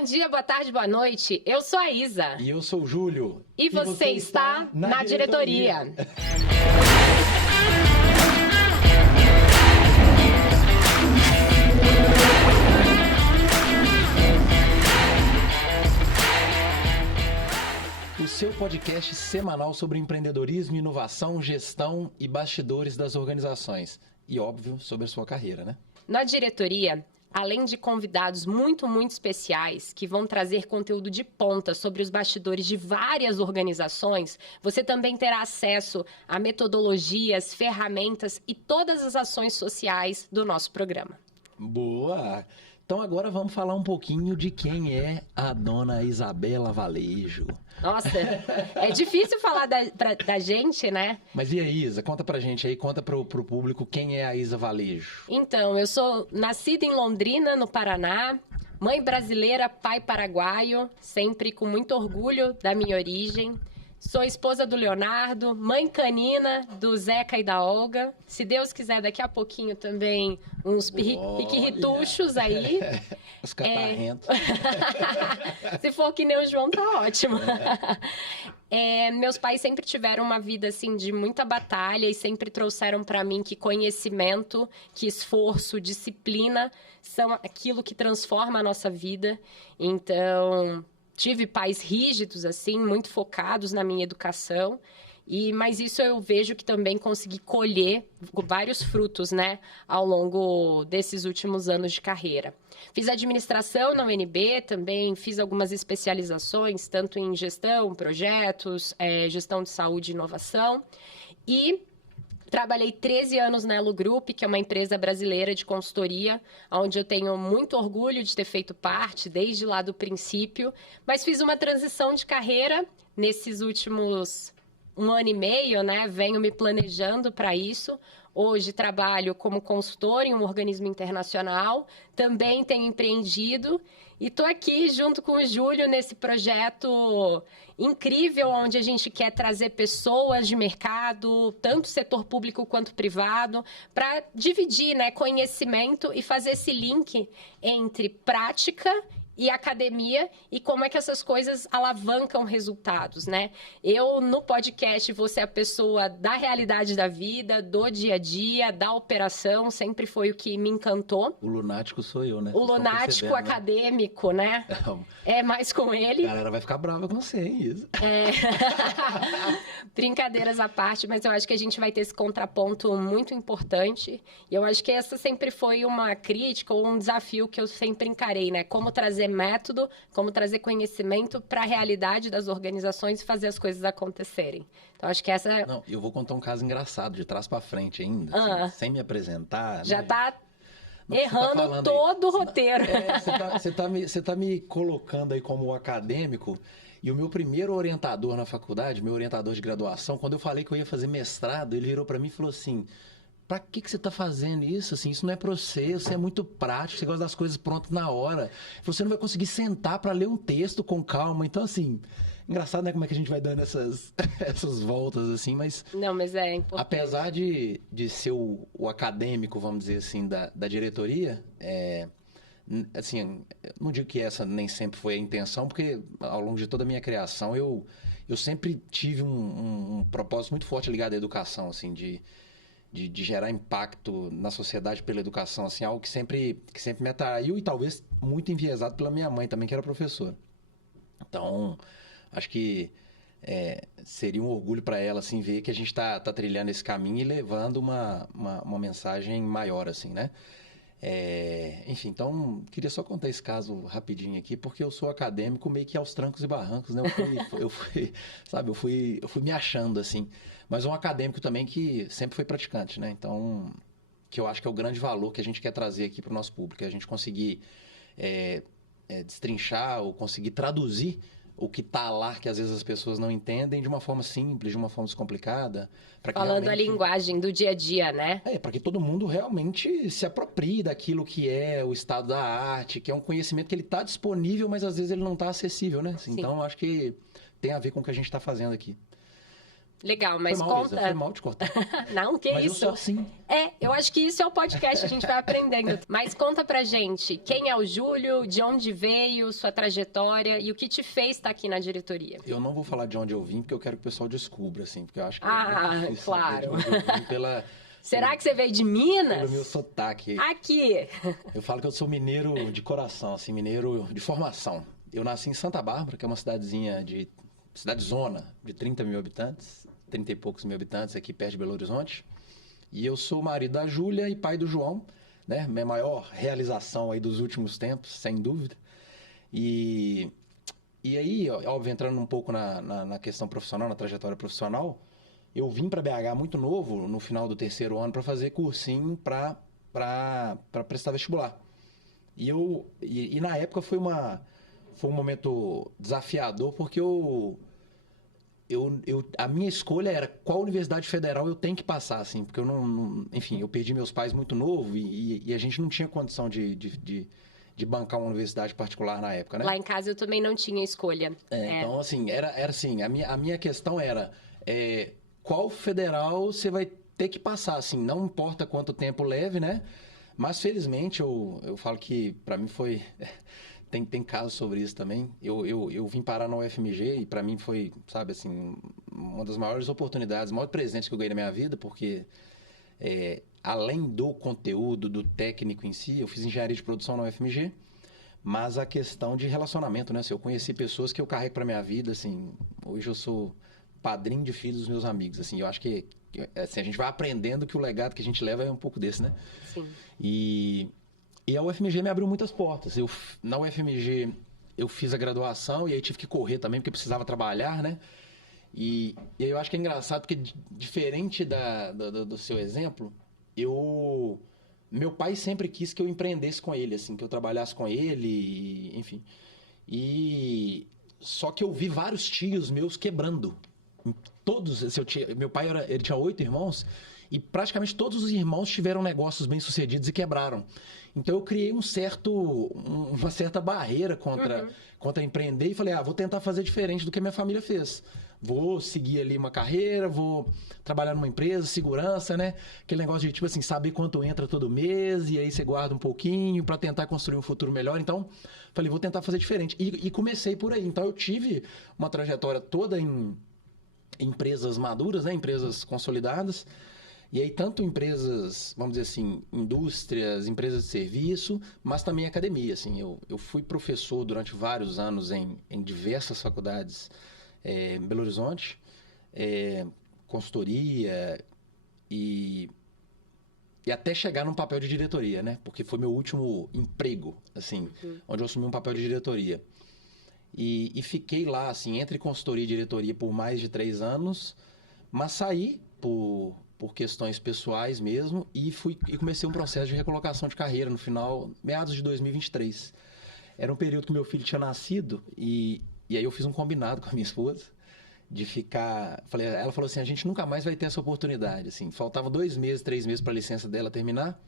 Bom dia, boa tarde, boa noite. Eu sou a Isa. E eu sou o Júlio. E você está na diretoria. O seu podcast semanal sobre empreendedorismo, inovação, gestão e bastidores das organizações. E, óbvio, sobre a sua carreira, né? Na diretoria, além de convidados muito especiais que vão trazer conteúdo de ponta sobre os bastidores de várias organizações, você também terá acesso a metodologias, ferramentas e todas as ações sociais do nosso programa. Boa! Então agora vamos falar um pouquinho de quem é a dona Isabela Valejo. Nossa, é difícil falar da gente, né? Mas e aí, Isa? Conta pra gente aí, conta pro público quem é a Isa Valejo. Então, eu sou nascida em Londrina, no Paraná, mãe brasileira, pai paraguaio, sempre com muito orgulho da minha origem. Sou esposa do Leonardo, mãe canina do Zeca e da Olga. Se Deus quiser, daqui a pouquinho também uns piquirrituchos aí. Os catarrentos. Se for que nem o João, tá ótimo. Meus pais sempre tiveram uma vida assim de muita batalha e sempre trouxeram para mim que conhecimento, que esforço, disciplina são aquilo que transforma a nossa vida. Então, tive pais rígidos, assim, muito focados na minha educação, mas isso eu vejo que também consegui colher vários frutos, né, ao longo desses últimos anos de carreira. Fiz administração na UNB, também fiz algumas especializações, tanto em gestão, projetos, gestão de saúde e inovação, e trabalhei 13 anos na Elo Group, que é uma empresa brasileira de consultoria, onde eu tenho muito orgulho de ter feito parte desde lá do princípio, mas fiz uma transição de carreira nesses últimos 1 ano e meio, né? Venho me planejando para isso. Hoje trabalho como consultor em um organismo internacional, também tenho empreendido e estou aqui junto com o Júlio nesse projeto incrível, onde a gente quer trazer pessoas de mercado, tanto setor público quanto privado, para dividir, né, conhecimento e fazer esse link entre prática e academia, e como é que essas coisas alavancam resultados, né? Eu, no podcast, vou ser a pessoa da realidade da vida, do dia a dia, da operação, sempre foi o que me encantou. O lunático sou eu, né? O lunático acadêmico, né? É mais com ele. A galera vai ficar brava com você, hein, Isa? Brincadeiras à parte, mas eu acho que a gente vai ter esse contraponto muito importante, e eu acho que essa sempre foi uma crítica ou um desafio que eu sempre encarei, né? Como trazer método, como trazer conhecimento para a realidade das organizações e fazer as coisas acontecerem. Então, acho que essa... Não, eu vou contar um caso engraçado, de trás para frente ainda, assim, sem me apresentar. Já né? tá errando todo o roteiro. Você tá me colocando aí como acadêmico, e o meu primeiro orientador na faculdade, meu orientador de graduação, quando eu falei que eu ia fazer mestrado, ele virou para mim e falou assim: pra que você tá fazendo isso? Assim, isso não é pra você é muito prático, você gosta das coisas prontas na hora. Você não vai conseguir sentar para ler um texto com calma. Então, assim, engraçado, né, como é que a gente vai dando essas voltas, assim, mas... Não, mas é importante. Apesar de ser o acadêmico, vamos dizer assim, da diretoria, assim, não digo que essa nem sempre foi a intenção, porque ao longo de toda a minha criação, eu sempre tive um propósito muito forte ligado à educação, assim, de gerar impacto na sociedade pela educação, assim, algo que sempre me atraiu e talvez muito enviesado pela minha mãe também, que era professora. Então, acho que seria um orgulho para ela, assim, ver que a gente tá trilhando esse caminho e levando uma mensagem maior, assim, né? Enfim, então, queria só contar esse caso rapidinho aqui, porque eu sou acadêmico meio que aos trancos e barrancos, né? Eu fui me achando, assim. Mas um acadêmico também que sempre foi praticante, né? Então, que eu acho que é o grande valor que a gente quer trazer aqui para o nosso público, é a gente conseguir destrinchar ou conseguir traduzir o que está lá, que às vezes as pessoas não entendem, de uma forma simples, de uma forma descomplicada. Falando a linguagem do dia a dia, né? Para que todo mundo realmente se aproprie daquilo que é o estado da arte, que é um conhecimento que ele está disponível, mas às vezes ele não está acessível, né? Sim. Então, acho que tem a ver com o que a gente está fazendo aqui. Legal, mas Foi mal, conta... Isa, foi mal te cortar. Não, que Mas isso? eu sou assim. Eu acho que isso é o podcast, a gente vai aprendendo. Mas conta pra gente, quem é o Júlio, de onde veio, sua trajetória e o que te fez estar aqui na diretoria? Eu não vou falar de onde eu vim, porque eu quero que o pessoal descubra, assim, porque eu acho que claro. de onde eu vim Será que você veio de Minas? Pelo meu sotaque. Aqui. Eu falo que eu sou mineiro de coração, assim, mineiro de formação. Eu nasci em Santa Bárbara, que é uma cidade-zona de 30 mil habitantes, 30 e poucos mil habitantes aqui perto de Belo Horizonte. E eu sou marido da Júlia e pai do João, né? Minha maior realização aí dos últimos tempos, sem dúvida. E aí, óbvio, entrando um pouco na questão profissional, na trajetória profissional, eu vim para BH muito novo, no final do terceiro ano, para fazer cursinho para prestar vestibular. E na época foi um momento desafiador, porque a minha escolha era qual universidade federal eu tenho que passar, assim, porque enfim, eu perdi meus pais muito novo e a gente não tinha condição de bancar uma universidade particular na época, né? Lá em casa eu também não tinha escolha. Então, assim, era assim, a minha questão era qual federal você vai ter que passar, assim, não importa quanto tempo leve, né? Mas, felizmente, eu falo que para mim foi... Tem casos sobre isso também. Eu vim parar na UFMG e para mim foi, sabe, assim, uma das maiores oportunidades, o maior presente que eu ganhei na minha vida, porque além do conteúdo, do técnico em si, eu fiz engenharia de produção na UFMG, mas a questão de relacionamento, né? Eu conheci pessoas que eu carrego para minha vida, assim, hoje eu sou padrinho de filhos dos meus amigos, assim, eu acho que assim, a gente vai aprendendo que o legado que a gente leva é um pouco desse, né? Sim. E a UFMG me abriu muitas portas. Na UFMG eu fiz a graduação e aí tive que correr também, porque precisava trabalhar, né? E aí eu acho que é engraçado, porque diferente do seu exemplo, meu pai sempre quis que eu empreendesse com ele, assim, que eu trabalhasse com ele, enfim. Só que eu vi vários tios meus quebrando. Todos, assim, meu pai ele tinha 8 irmãos e praticamente todos os irmãos tiveram negócios bem-sucedidos e quebraram. Então eu criei uma certa barreira contra empreender e falei, vou tentar fazer diferente do que a minha família fez. Vou seguir ali uma carreira, vou trabalhar numa empresa, segurança, né? Aquele negócio de, tipo assim, saber quanto entra todo mês e aí você guarda um pouquinho para tentar construir um futuro melhor. Então, falei, vou tentar fazer diferente. E comecei por aí. Então eu tive uma trajetória toda em empresas maduras, né? Empresas consolidadas. E aí, tanto empresas, vamos dizer assim, indústrias, empresas de serviço, mas também academia, assim. Eu fui professor durante vários anos em diversas faculdades em Belo Horizonte, consultoria e até chegar num papel de diretoria, né? Porque foi meu último emprego, assim, onde eu assumi um papel de diretoria. E fiquei lá, assim, entre consultoria e diretoria por mais de 3 anos, mas saí por questões pessoais mesmo, e comecei um processo de recolocação de carreira no final, meados de 2023. Era um período que meu filho tinha nascido, e aí eu fiz um combinado com a minha esposa, de ficar... Ela falou assim, a gente nunca mais vai ter essa oportunidade, assim, faltava 2 meses, 3 meses para a licença dela terminar,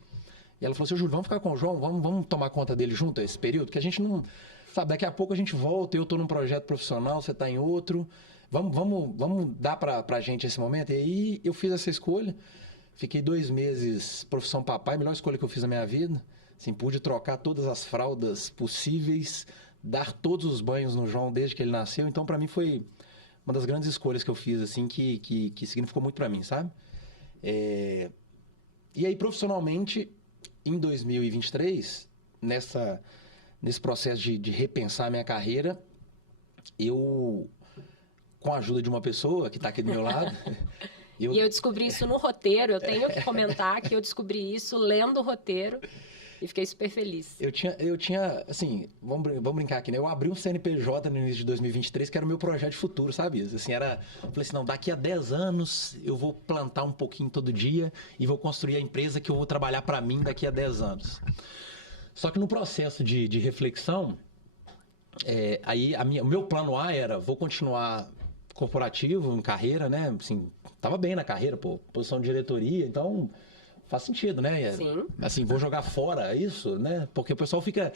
e ela falou assim, Júlio, vamos ficar com o João, vamos tomar conta dele junto esse período, que a gente não... Sabe, daqui a pouco a gente volta, eu estou num projeto profissional, você está em outro... Vamos dar pra gente esse momento? E aí eu fiz essa escolha. Fiquei 2 meses profissão papai, melhor escolha que eu fiz na minha vida. Assim, pude trocar todas as fraldas possíveis, dar todos os banhos no João desde que ele nasceu. Então, pra mim, foi uma das grandes escolhas que eu fiz, assim, que significou muito pra mim, sabe? E aí, profissionalmente, em 2023, nesse processo de repensar a minha carreira, com a ajuda de uma pessoa que está aqui do meu lado... E eu descobri isso no roteiro, eu tenho que comentar que eu descobri isso lendo o roteiro e fiquei super feliz. Eu tinha assim, vamos brincar aqui, né? Eu abri um CNPJ no início de 2023, que era o meu projeto de futuro, sabe? Assim, eu falei assim, não, daqui a 10 anos eu vou plantar um pouquinho todo dia e vou construir a empresa que eu vou trabalhar para mim daqui a 10 anos. Só que no processo de reflexão, aí o meu plano A era, vou continuar... corporativo, em carreira, né? Assim, tava bem na carreira, posição de diretoria, então faz sentido, né? Sim. Assim, vou jogar fora isso, né? Porque o pessoal fica...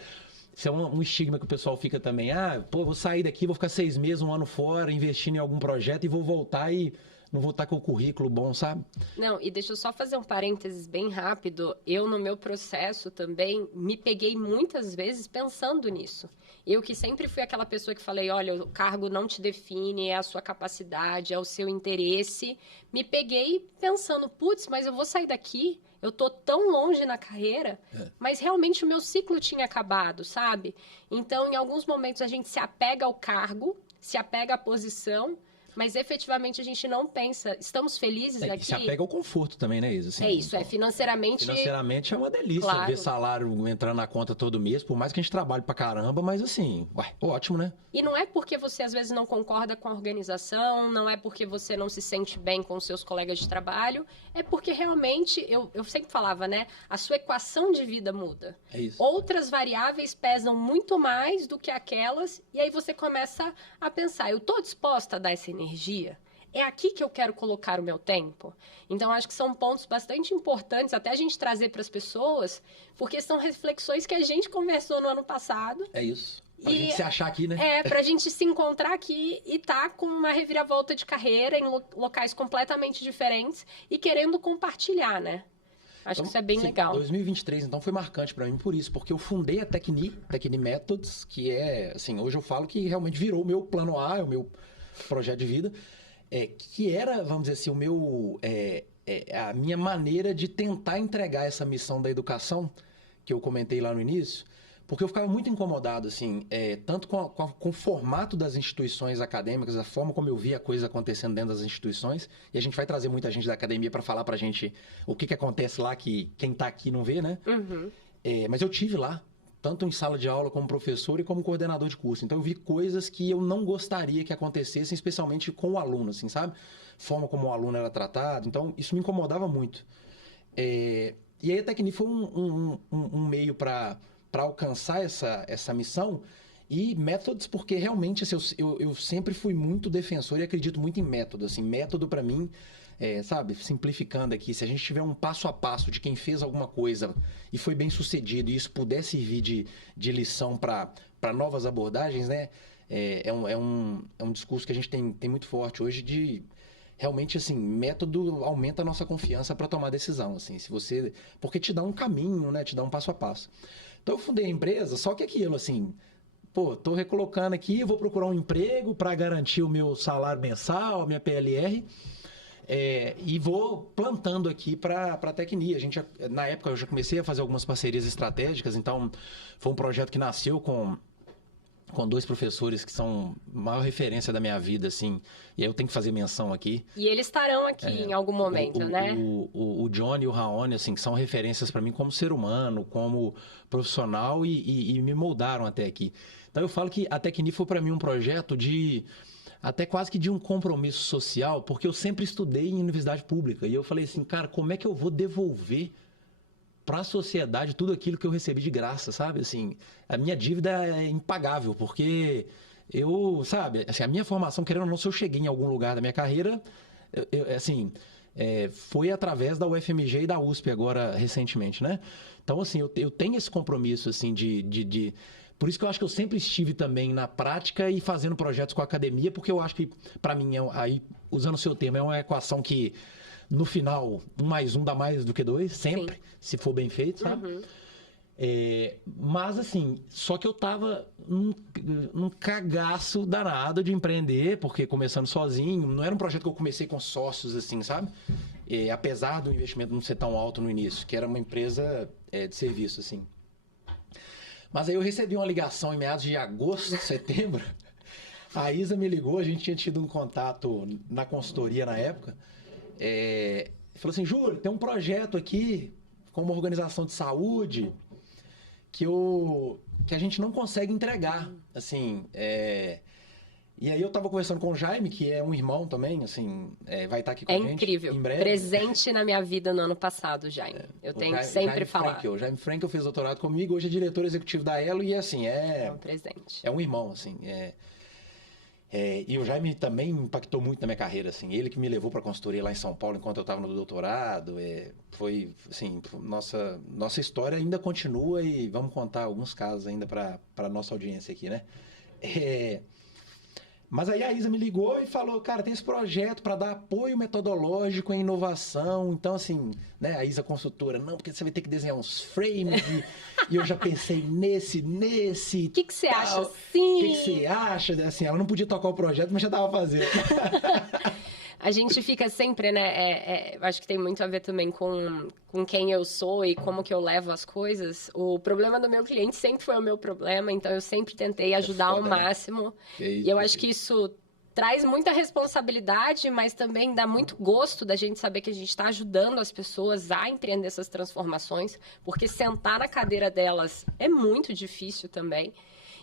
Isso é um estigma que o pessoal fica também. Vou sair daqui, vou ficar 6 meses, 1 ano fora, investindo em algum projeto e vou voltar e não vou estar com o currículo bom, sabe? Não, e deixa eu só fazer um parênteses bem rápido. Eu, no meu processo também, me peguei muitas vezes pensando nisso. Eu que sempre fui aquela pessoa que falei, olha, o cargo não te define, é a sua capacidade, é o seu interesse. Me peguei pensando, putz, mas eu vou sair daqui, eu tô tão longe na carreira, mas realmente o meu ciclo tinha acabado, sabe? Então, em alguns momentos a gente se apega ao cargo, se apega à posição, mas efetivamente a gente não pensa, estamos felizes aqui? E se apega ao conforto também, né, Isa? Assim, É isso, financeiramente... Financeiramente é uma delícia Claro. ver salário entrando na conta todo mês, por mais que a gente trabalhe pra caramba, mas assim, ótimo, né? E não é porque você às vezes não concorda com a organização, não é porque você não se sente bem com os seus colegas de trabalho, é porque realmente, eu sempre falava, né, a sua equação de vida muda. É isso. Outras variáveis pesam muito mais do que aquelas, e aí você começa a pensar, eu estou disposta a dar essa energia? É aqui que eu quero colocar o meu tempo? Então, acho que são pontos bastante importantes até a gente trazer para as pessoas, porque são reflexões que a gente conversou no ano passado. É isso. Pra gente se achar aqui, né? Pra gente se encontrar aqui e tá com uma reviravolta de carreira em locais completamente diferentes e querendo compartilhar, né? Acho que isso é bem legal. 2023, então, foi marcante para mim por isso, porque eu fundei a Tecni Methods, que é, assim, hoje eu falo que realmente virou o meu plano A, o meu projeto de vida, que era, vamos dizer assim, a minha maneira de tentar entregar essa missão da educação, que eu comentei lá no início, porque eu ficava muito incomodado, assim, tanto com o formato das instituições acadêmicas, a forma como eu via a coisa acontecendo dentro das instituições, e a gente vai trazer muita gente da academia para falar pra gente o que acontece lá que quem tá aqui não vê, né? Uhum. Mas eu tive lá, tanto em sala de aula como professor e como coordenador de curso. Então eu vi coisas que eu não gostaria que acontecessem, especialmente com o aluno, assim, sabe? Forma como o aluno era tratado. Então isso me incomodava muito. E aí a Tecni foi um meio para alcançar essa missão. E métodos, porque realmente assim, eu sempre fui muito defensor e acredito muito em método. Assim, método para mim, sabe, simplificando aqui, se a gente tiver um passo a passo de quem fez alguma coisa e foi bem sucedido e isso puder servir de lição para novas abordagens, né? É um discurso que a gente tem muito forte hoje de realmente, assim, método aumenta a nossa confiança para tomar decisão, assim, porque te dá um caminho, né? Te dá um passo a passo. Então eu fundei a empresa, só que aquilo, assim, tô recolocando aqui, vou procurar um emprego para garantir o meu salário mensal, a minha PLR, e vou plantando aqui para a Tecni. Na época eu já comecei a fazer algumas parcerias estratégicas, então foi um projeto que nasceu com 2 professores que são a maior referência da minha vida, assim, e aí eu tenho que fazer menção aqui. E eles estarão aqui em algum momento, né? O Johnny e o Raoni, assim, que são referências para mim como ser humano, como profissional e me moldaram até aqui. Então eu falo que a Tecni foi para mim um projeto até quase que de um compromisso social, porque eu sempre estudei em universidade pública, e eu falei assim, cara, como é que eu vou devolver para a sociedade tudo aquilo que eu recebi de graça, sabe? Assim, a minha dívida é impagável, porque sabe, assim, a minha formação, querendo ou não, se eu cheguei em algum lugar da minha carreira, foi através da UFMG e da USP agora, recentemente, né? Então, assim, eu tenho esse compromisso, assim, Por isso que eu acho que eu sempre estive também na prática e fazendo projetos com a academia, porque eu acho que, para mim, aí, usando o seu termo, é uma equação que, no final, 1 mais 1 dá mais do que 2, sempre, sim, se for bem feito, sabe? Uhum. Mas, assim, só que eu tava num cagaço danado de empreender, porque começando sozinho, não era um projeto que eu comecei com sócios, assim, sabe? Apesar do investimento não ser tão alto no início, que era uma empresa de serviço, assim. Mas aí eu recebi uma ligação em meados de agosto, setembro. A Isa me ligou, a gente tinha tido um contato na consultoria na época. Falou assim, Júlio, tem um projeto aqui com uma organização de saúde que a gente não consegue entregar. Assim, E aí eu tava conversando com o Jaime, que é um irmão também, assim, vai estar aqui com a gente incrível. em breve. Presente na minha vida no ano passado, Jaime. Eu tenho sempre falado. O Jaime Frankel fez doutorado comigo, hoje é diretor executivo da Elo e, assim, é um presente. É um irmão, assim. E o Jaime também impactou muito na minha carreira, assim. Ele que me levou para a consultoria lá em São Paulo enquanto eu estava no doutorado. Foi, assim, nossa história ainda continua e vamos contar alguns casos ainda para a nossa audiência aqui, né? Mas aí a Isa me ligou e falou, cara, tem esse projeto para dar apoio metodológico em inovação. Então, assim, né, a Isa consultora, não, porque você vai ter que desenhar uns frames e eu já pensei nesse. O que você acha? Sim. O que você acha? Assim, ela não podia tocar o projeto, mas já tava fazendo. A gente fica sempre, né? Acho que tem muito a ver também com quem eu sou e como que eu levo as coisas. O problema do meu cliente sempre foi o meu problema, então eu sempre tentei ajudar ao máximo. E eu acho que isso traz muita responsabilidade, mas também dá muito gosto da gente saber que a gente está ajudando as pessoas a empreender essas transformações, porque sentar na cadeira delas é muito difícil também.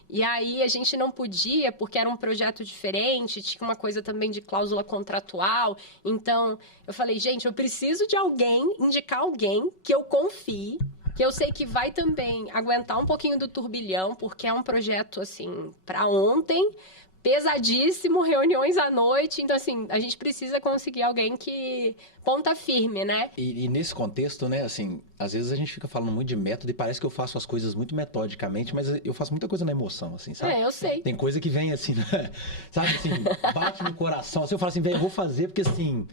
E aí a gente não podia, porque era um projeto diferente, tinha uma coisa também de cláusula contratual. Então, eu falei, gente, eu preciso de alguém, indicar alguém que eu confie, que eu sei que vai também aguentar um pouquinho do turbilhão, porque é um projeto, assim, para ontem, pesadíssimo, reuniões à noite. Então, assim, a gente precisa conseguir alguém que ponta firme, né? E nesse contexto, né, assim, às vezes a gente fica falando muito de método e parece que eu faço as coisas muito metodicamente, mas eu faço muita coisa na emoção, assim, sabe? Eu sei. Tem coisa que vem assim, né? Sabe, assim, bate no coração. Assim, eu falo assim, velho, eu vou fazer porque, assim,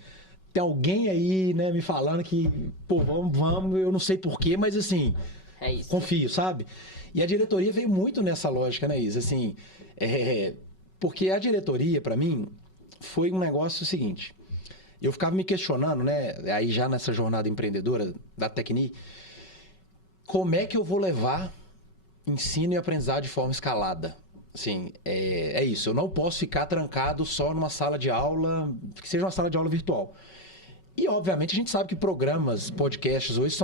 tem alguém aí, né, me falando que, pô, vamos, eu não sei porquê, mas, assim, é isso. Confio, sabe? E a diretoria veio muito nessa lógica, né, Isa? Assim, porque a diretoria, para mim, foi um negócio seguinte. Eu ficava me questionando, né? Aí já nessa jornada empreendedora da Tecni, como é que eu vou levar ensino e aprendizado de forma escalada? Assim, é isso. Eu não posso ficar trancado só numa sala de aula, que seja uma sala de aula virtual. E, obviamente, a gente sabe que programas, podcasts hoje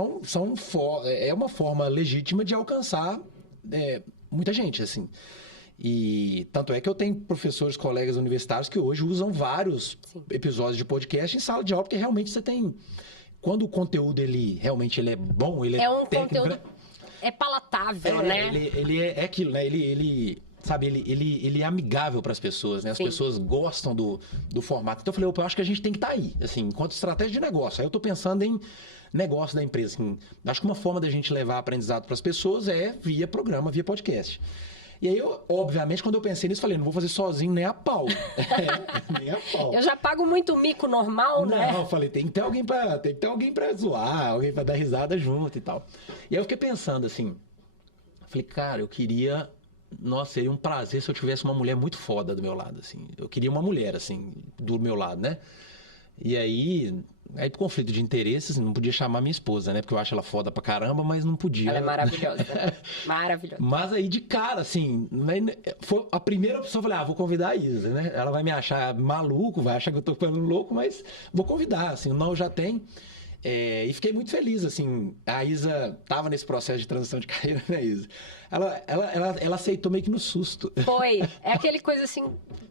é uma forma legítima de alcançar muita gente, assim. E tanto é que eu tenho professores, colegas universitários que hoje usam vários episódios de podcast em sala de aula, porque realmente você tem... Quando o conteúdo realmente ele é bom, ele é um técnico, conteúdo palatável, né? Ele é aquilo, né? Sabe, ele é amigável para as pessoas, né? As pessoas gostam do formato. Então eu falei, opa, eu acho que a gente tem que estar aí, assim, enquanto estratégia de negócio. Aí eu estou pensando em negócio da empresa. Assim, acho que uma forma da gente levar aprendizado para as pessoas é via programa, via podcast. E aí, obviamente, quando eu pensei nisso, falei, não vou fazer sozinho nem a pau. Nem a pau. Eu já pago muito mico normal, né? Não, eu falei, tem que ter alguém pra zoar, alguém pra dar risada junto e tal. E aí eu fiquei pensando assim, falei, cara, eu queria... Nossa, seria um prazer se eu tivesse uma mulher muito foda do meu lado, assim. Eu queria uma mulher, assim, do meu lado, né? E aí por conflito de interesses, não podia chamar minha esposa, né? Porque eu acho ela foda pra caramba, mas não podia. Ela é maravilhosa. Maravilhosa. Mas aí de cara, assim, foi a primeira opção, eu falei, vou convidar a Isa, né? Ela vai me achar maluco, vai achar que eu tô ficando louco, mas vou convidar, assim, o não já tem. E fiquei muito feliz, assim, a Isa tava nesse processo de transição de carreira, né, Isa? Ela aceitou meio que no susto. Foi. É aquele coisa assim,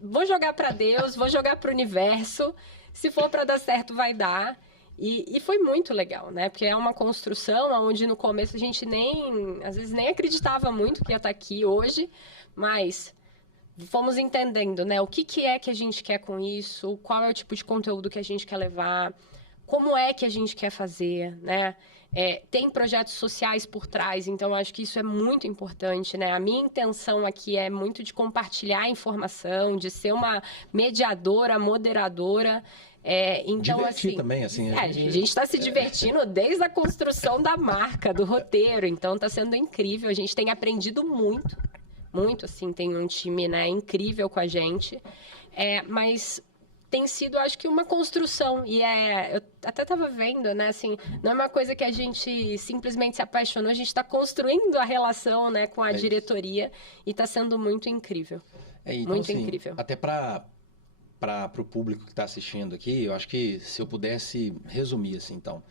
vou jogar pra Deus, vou jogar pro universo, se for pra dar certo, vai dar. E foi muito legal, né? Porque é uma construção onde no começo a gente às vezes nem acreditava muito que ia estar aqui hoje, mas fomos entendendo, né? O que é que a gente quer com isso, qual é o tipo de conteúdo que a gente quer levar, como é que a gente quer fazer, né? Tem projetos sociais por trás, então acho que isso é muito importante, né? A minha intenção aqui é muito de compartilhar informação, de ser uma mediadora, moderadora. Então, divertir assim, também, assim. A gente está se divertindo desde a construção da marca, do roteiro, então está sendo incrível. A gente tem aprendido muito, muito, assim, tem um time, né, incrível com a gente, mas tem sido, acho que, uma construção. E eu até estava vendo, né, assim, não é uma coisa que a gente simplesmente se apaixonou, a gente está construindo a relação, né, com a diretoria e está sendo muito incrível. Então, muito assim, incrível. Até para o público que está assistindo aqui, eu acho que se eu pudesse resumir, assim, então,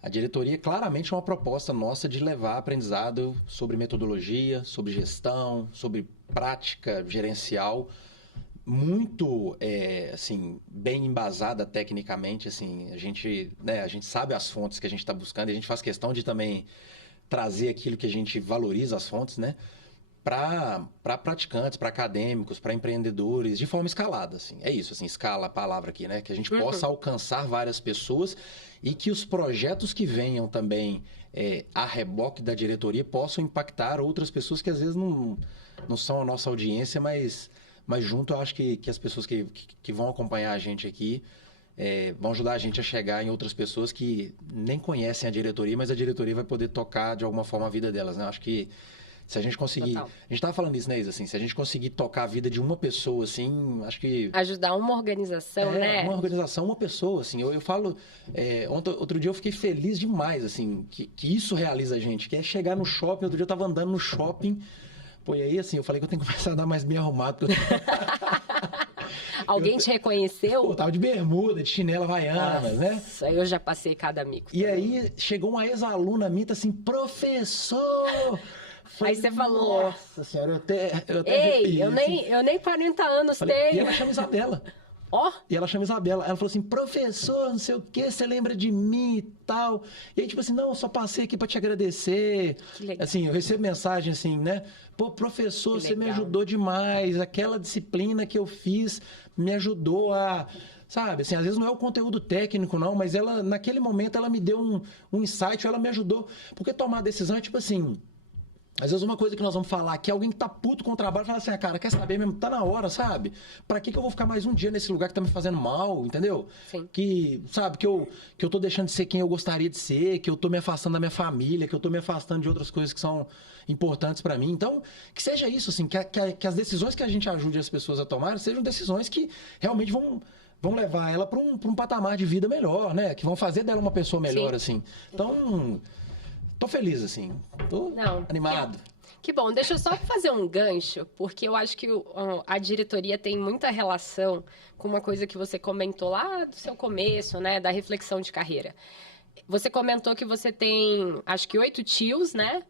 a diretoria claramente é uma proposta nossa de levar aprendizado sobre metodologia, sobre gestão, sobre prática gerencial, muito, assim, bem embasada tecnicamente, assim, a gente sabe as fontes que a gente está buscando e a gente faz questão de também trazer aquilo que a gente valoriza as fontes, né? Para praticantes, para acadêmicos, para empreendedores, de forma escalada, assim. É isso, assim, escala a palavra aqui, né? Que a gente possa alcançar várias pessoas e que os projetos que venham também a reboque da diretoria possam impactar outras pessoas que às vezes não são a nossa audiência, mas mas junto eu acho que as pessoas que vão acompanhar a gente aqui vão ajudar a gente a chegar em outras pessoas que nem conhecem a diretoria, mas a diretoria vai poder tocar de alguma forma a vida delas, né? Eu acho que se a gente conseguir... Total. A gente tava falando isso, né, Isa? Assim, se a gente conseguir tocar a vida de uma pessoa, assim, acho que... Ajudar uma organização, né? Uma organização, uma pessoa, assim. Eu falo... outro dia eu fiquei feliz demais, assim, que isso realiza a gente, que é chegar no shopping. Outro dia eu tava andando no shopping, pô, e aí, assim, eu falei que eu tenho que começar a andar mais bem arrumado, porque Alguém te reconheceu? eu tava de bermuda, de chinela havaianas, né? Nossa, eu já passei cada amigo. E aí, chegou uma ex-aluna minha, tá assim, professor... Aí você falou... Nossa senhora, eu até Ei, arrepiei, eu nem 40 anos E tenho. ela chama Isabela. Ó, E ela chama Isabela. Ela falou assim, professor, não sei o quê, você lembra de mim e tal. E aí, tipo assim, não, eu só passei aqui pra te agradecer. Que legal. Assim, eu recebo mensagem assim, né? Pô, professor, Que você me legal. ajudou demais. Aquela disciplina que eu fiz me ajudou a... Sabe, assim, às vezes não é o conteúdo técnico, não, mas ela, naquele momento, ela me deu um insight, ela me ajudou. Porque tomar a decisão é tipo assim... Às vezes uma coisa que nós vamos falar que alguém que tá puto com o trabalho fala assim, ah, cara, quer saber mesmo? Tá na hora, sabe? Pra que eu vou ficar mais um dia nesse lugar que tá me fazendo mal, entendeu? Sim. Que, sabe, que eu tô deixando de ser quem eu gostaria de ser, que eu tô me afastando da minha família, que eu tô me afastando de outras coisas que são importantes pra mim. Então, que seja isso, assim, que as decisões que a gente ajude as pessoas a tomar sejam decisões que realmente vão levar ela pra um patamar de vida melhor, né? Que vão fazer dela uma pessoa melhor, Sim. assim. Então... Tô feliz, assim. Tô Não, animado. Que bom, deixa eu só fazer um gancho, porque eu acho que a diretoria tem muita relação com uma coisa que você comentou lá do seu começo, né, da reflexão de carreira. Você comentou que você tem, acho que 8 tios, né,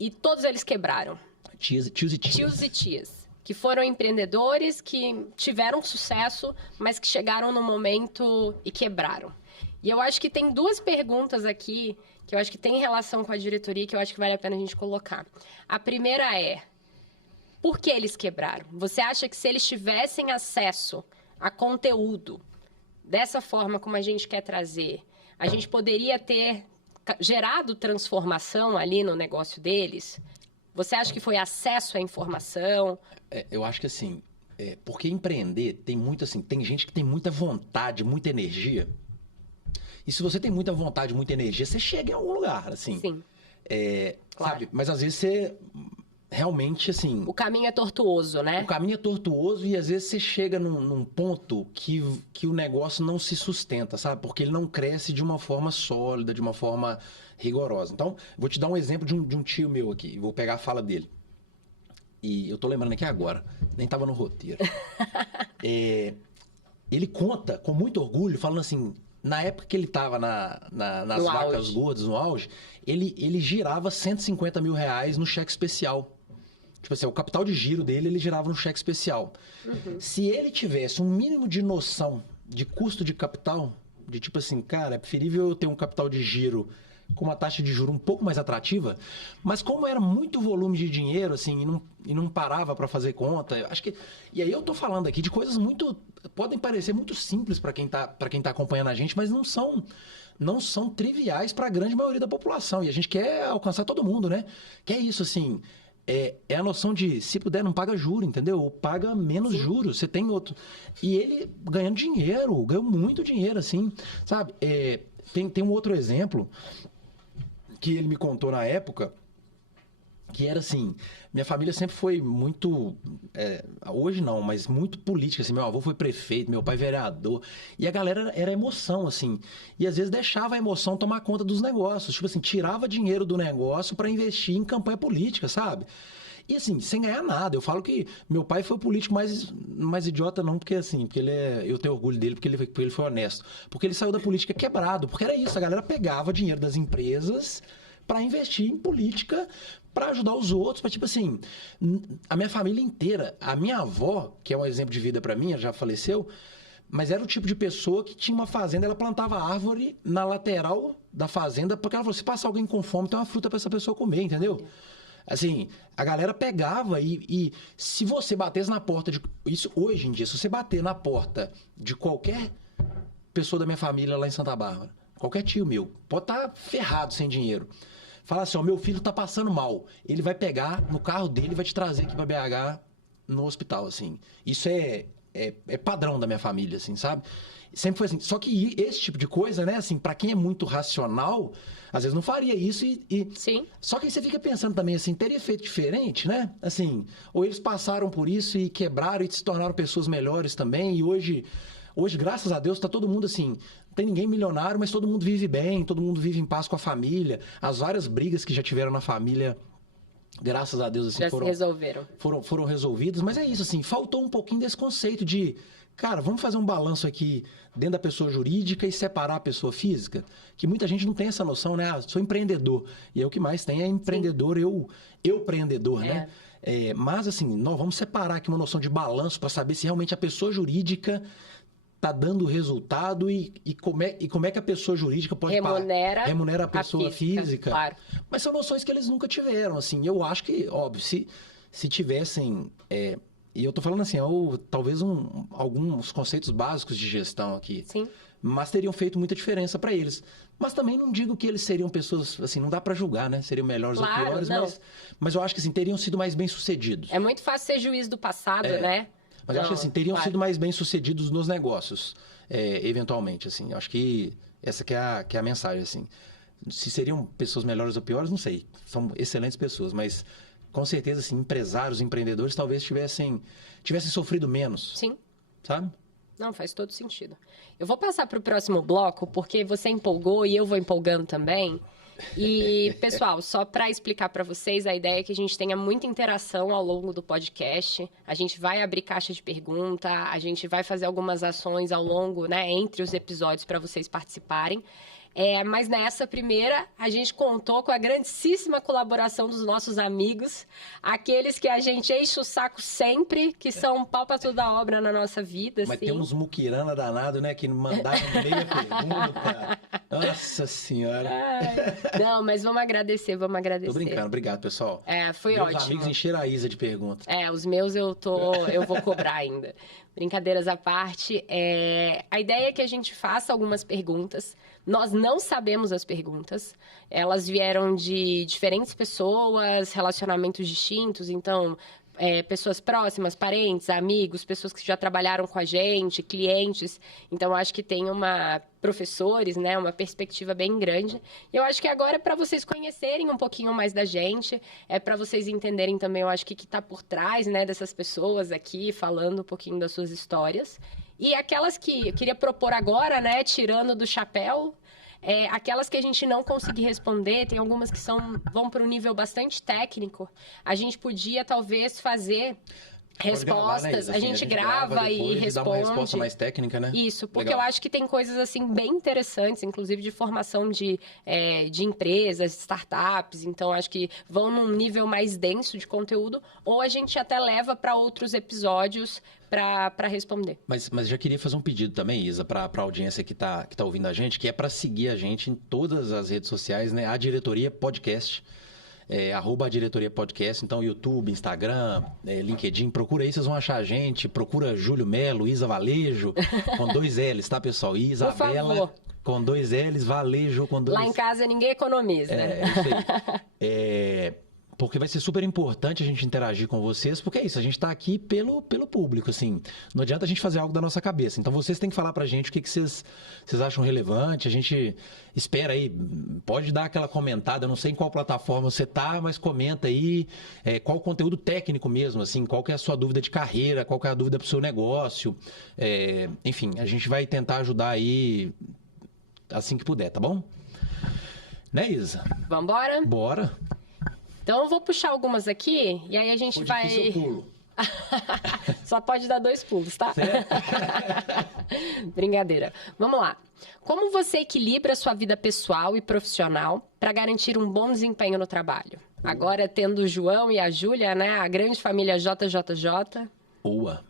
e todos eles quebraram. Tios e tias. Tios e tias, que foram empreendedores, que tiveram sucesso, mas que chegaram no momento e quebraram. E eu acho que tem duas perguntas aqui que eu acho que tem relação com a diretoria que eu acho que vale a pena a gente colocar. A primeira é, por que eles quebraram? Você acha que se eles tivessem acesso a conteúdo dessa forma como a gente quer trazer, a gente poderia ter gerado transformação ali no negócio deles? Você acha que foi acesso à informação? Eu acho que assim, porque empreender tem muito assim, tem gente que tem muita vontade, muita energia. E se você tem muita vontade, muita energia, você chega em algum lugar, assim. Sim. Claro. Sabe? Mas às vezes você realmente, assim... O caminho é tortuoso, né? O caminho é tortuoso e às vezes você chega num ponto que o negócio não se sustenta, sabe? Porque ele não cresce de uma forma sólida, de uma forma rigorosa. Então, vou te dar um exemplo de um tio meu aqui. Vou pegar a fala dele. E eu tô lembrando aqui agora. Nem tava no roteiro. Ele conta com muito orgulho, falando assim... Na época que ele estava nas vacas gordas, no auge, ele girava 150 mil reais no cheque especial. Tipo assim, o capital de giro dele, ele girava no cheque especial. Uhum. Se ele tivesse um mínimo de noção de custo de capital, de tipo assim, cara, é preferível eu ter um capital de giro com uma taxa de juros um pouco mais atrativa, mas como era muito volume de dinheiro, assim, e não parava para fazer conta, eu acho que... E aí eu tô falando aqui de coisas muito... Podem parecer muito simples para quem tá acompanhando a gente, mas não são triviais para a grande maioria da população. E a gente quer alcançar todo mundo, né? Que é isso, assim... É a noção de, se puder, não paga juro, entendeu? Ou paga menos juros, você tem outro... E ele ganhou muito dinheiro, assim, sabe? Tem um outro exemplo que ele me contou na época, que era assim, minha família sempre foi muito, hoje não, mas muito política, assim, meu avô foi prefeito, meu pai vereador, e a galera era emoção, assim, e às vezes deixava a emoção tomar conta dos negócios, tipo assim, tirava dinheiro do negócio para investir em campanha política, sabe? E assim, sem ganhar nada. Eu falo que meu pai foi o político mais idiota, não, porque assim, porque eu tenho orgulho dele, porque ele foi honesto. Porque ele saiu da política quebrado. Porque era isso, a galera pegava dinheiro das empresas para investir em política, para ajudar os outros, para tipo assim, a minha família inteira, a minha avó, que é um exemplo de vida para mim, ela já faleceu, mas era o tipo de pessoa que tinha uma fazenda, ela plantava árvore na lateral da fazenda, porque ela falou, se passar alguém com fome, tem uma fruta para essa pessoa comer, entendeu? Assim, a galera pegava e se você batesse na porta de... Isso hoje em dia, se você bater na porta de qualquer pessoa da minha família lá em Santa Bárbara, qualquer tio meu, pode estar ferrado sem dinheiro. Fala assim, ó, meu filho tá passando mal. Ele vai pegar no carro dele e vai te trazer aqui pra BH no hospital, assim. Isso é padrão da minha família, assim, sabe? Sempre foi assim. Só que esse tipo de coisa, né, assim, pra quem é muito racional, às vezes não faria isso Sim. Só que aí você fica pensando também, assim, teria feito diferente, né? Assim, ou eles passaram por isso e quebraram e se tornaram pessoas melhores também, e hoje, graças a Deus, tá todo mundo assim, não tem ninguém milionário, mas todo mundo vive bem, todo mundo vive em paz com a família. As várias brigas que já tiveram na família, graças a Deus, assim, Já se resolveram. Foram resolvidas, mas é isso, assim, faltou um pouquinho desse conceito de, cara, vamos fazer um balanço aqui dentro da pessoa jurídica e separar a pessoa física, que muita gente não tem essa noção, né? Ah, sou empreendedor, e é o que mais tem é empreendedor, eu empreendedor, né? Mas, assim, nós vamos separar aqui uma noção de balanço para saber se realmente a pessoa jurídica tá dando resultado e como é que a pessoa jurídica pode remunera a pessoa física. Claro. Mas são noções que eles nunca tiveram, assim. Eu acho que, óbvio, se tivessem... e eu tô falando assim, talvez alguns conceitos básicos de gestão aqui. Sim. Mas teriam feito muita diferença para eles. Mas também não digo que eles seriam pessoas, assim, não dá para julgar, né? Seriam melhores ou piores, mas eu acho que, assim, teriam sido mais bem-sucedidos. É muito fácil ser juiz do passado, né? Mas eu acho que, assim, teriam sido mais bem-sucedidos nos negócios, eventualmente, assim. Eu acho que essa que é a mensagem, assim. Se seriam pessoas melhores ou piores, não sei. São excelentes pessoas, mas com certeza, assim, empresários, empreendedores, talvez tivessem sofrido menos. Sim. Sabe? Não, faz todo sentido. Eu vou passar para o próximo bloco, porque você empolgou e eu vou empolgando também. E, pessoal, só para explicar para vocês, a ideia é que a gente tenha muita interação ao longo do podcast. A gente vai abrir caixa de pergunta, a gente vai fazer algumas ações ao longo, né, entre os episódios para vocês participarem. Mas nessa primeira, a gente contou com a grandíssima colaboração dos nossos amigos, aqueles que a gente enche o saco sempre, que são pau pra toda obra na nossa vida. Mas assim. tem uns muquirana danado, né, que mandaram meia pergunta. Nossa Senhora. Não, mas vamos agradecer. Tô brincando, obrigado, pessoal. Foi ótimo. Meus amigos encheram a Isa de perguntas. Os meus eu vou cobrar ainda. Brincadeiras à parte, a ideia é que a gente faça algumas perguntas. Nós não sabemos as perguntas. Elas vieram de diferentes pessoas, relacionamentos distintos. Então, pessoas próximas, parentes, amigos, pessoas que já trabalharam com a gente, clientes. Então, acho que tem professores, né, uma perspectiva bem grande. E eu acho que agora é para vocês conhecerem um pouquinho mais da gente, é para vocês entenderem também, eu acho que está por trás, né, dessas pessoas aqui, falando um pouquinho das suas histórias. E aquelas que eu queria propor agora, né, tirando do chapéu, aquelas que a gente não conseguir responder, tem algumas que vão para um nível bastante técnico. A gente podia, talvez, fazer respostas, gravar, né, Isa? a gente grava e responde. Dá uma resposta mais técnica, né? Isso, porque Legal. eu acho que tem coisas assim bem interessantes, inclusive de formação de empresas, startups. Então, acho que vão num nível mais denso de conteúdo, ou a gente até leva para outros episódios para responder. Mas já queria fazer um pedido também, Isa, para a audiência que tá ouvindo a gente, que é para seguir a gente em todas as redes sociais, né? A Diretoria Podcast. @ Diretoria Podcast, então YouTube, Instagram, LinkedIn, procura aí, vocês vão achar a gente, procura Júlio Melo, Isa Valejo, com 2 L's, tá, pessoal? E Isabela, com 2 L's, Valejo, com 2... Lá em casa ninguém economiza. Isso aí. Porque vai ser super importante a gente interagir com vocês, porque é isso, a gente tá aqui pelo público, assim. Não adianta a gente fazer algo da nossa cabeça. Então, vocês têm que falar pra gente o que vocês acham relevante. A gente espera aí, pode dar aquela comentada, eu não sei em qual plataforma você tá, mas comenta aí qual o conteúdo técnico mesmo, assim, qual que é a sua dúvida de carreira, qual que é a dúvida pro seu negócio. Enfim, a gente vai tentar ajudar aí assim que puder, tá bom? Né, Isa? Vambora? Bora! Então, eu vou puxar algumas aqui, e aí a gente vai... Eu pulo. Só pode dar 2 pulos, tá? Certo? Brincadeira. Vamos lá. Como você equilibra a sua vida pessoal e profissional para garantir um bom desempenho no trabalho? Agora, tendo o João e a Júlia, né? A grande família JJJ. Boa.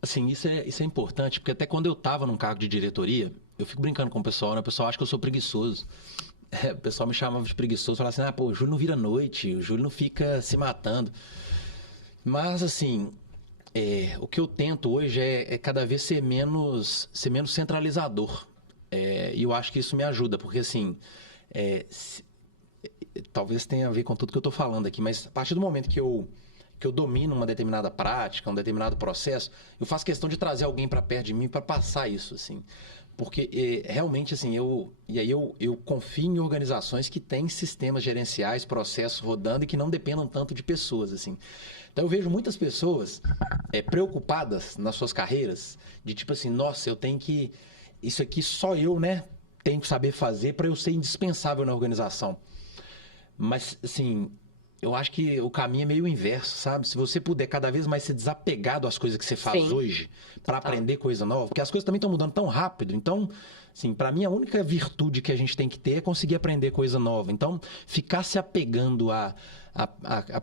Assim, isso é importante, porque até quando eu estava num cargo de diretoria, eu fico brincando com o pessoal, né? O pessoal acha que eu sou preguiçoso. O pessoal me chamava de preguiçoso, falava assim, o Júlio não vira noite, o Júlio não fica se matando. Mas, assim, o que eu tento hoje é cada vez ser menos centralizador. E eu acho que isso me ajuda, porque, assim, talvez tenha a ver com tudo que eu tô falando aqui, mas a partir do momento que eu que eu domino uma determinada prática, um determinado processo, eu faço questão de trazer alguém para perto de mim para passar isso, assim. Porque realmente, assim, eu confio em organizações que têm sistemas gerenciais, processos rodando e que não dependam tanto de pessoas, assim. Então eu vejo muitas pessoas preocupadas nas suas carreiras, de tipo assim, nossa, eu tenho que... Isso aqui só eu, né, tenho que saber fazer para eu ser indispensável na organização. Mas, assim, eu acho que o caminho é meio inverso, sabe? Se você puder cada vez mais ser desapegado às coisas que você faz hoje para aprender coisa nova, porque as coisas também estão mudando tão rápido. Então, assim, para mim a única virtude que a gente tem que ter é conseguir aprender coisa nova. Então, ficar se apegando a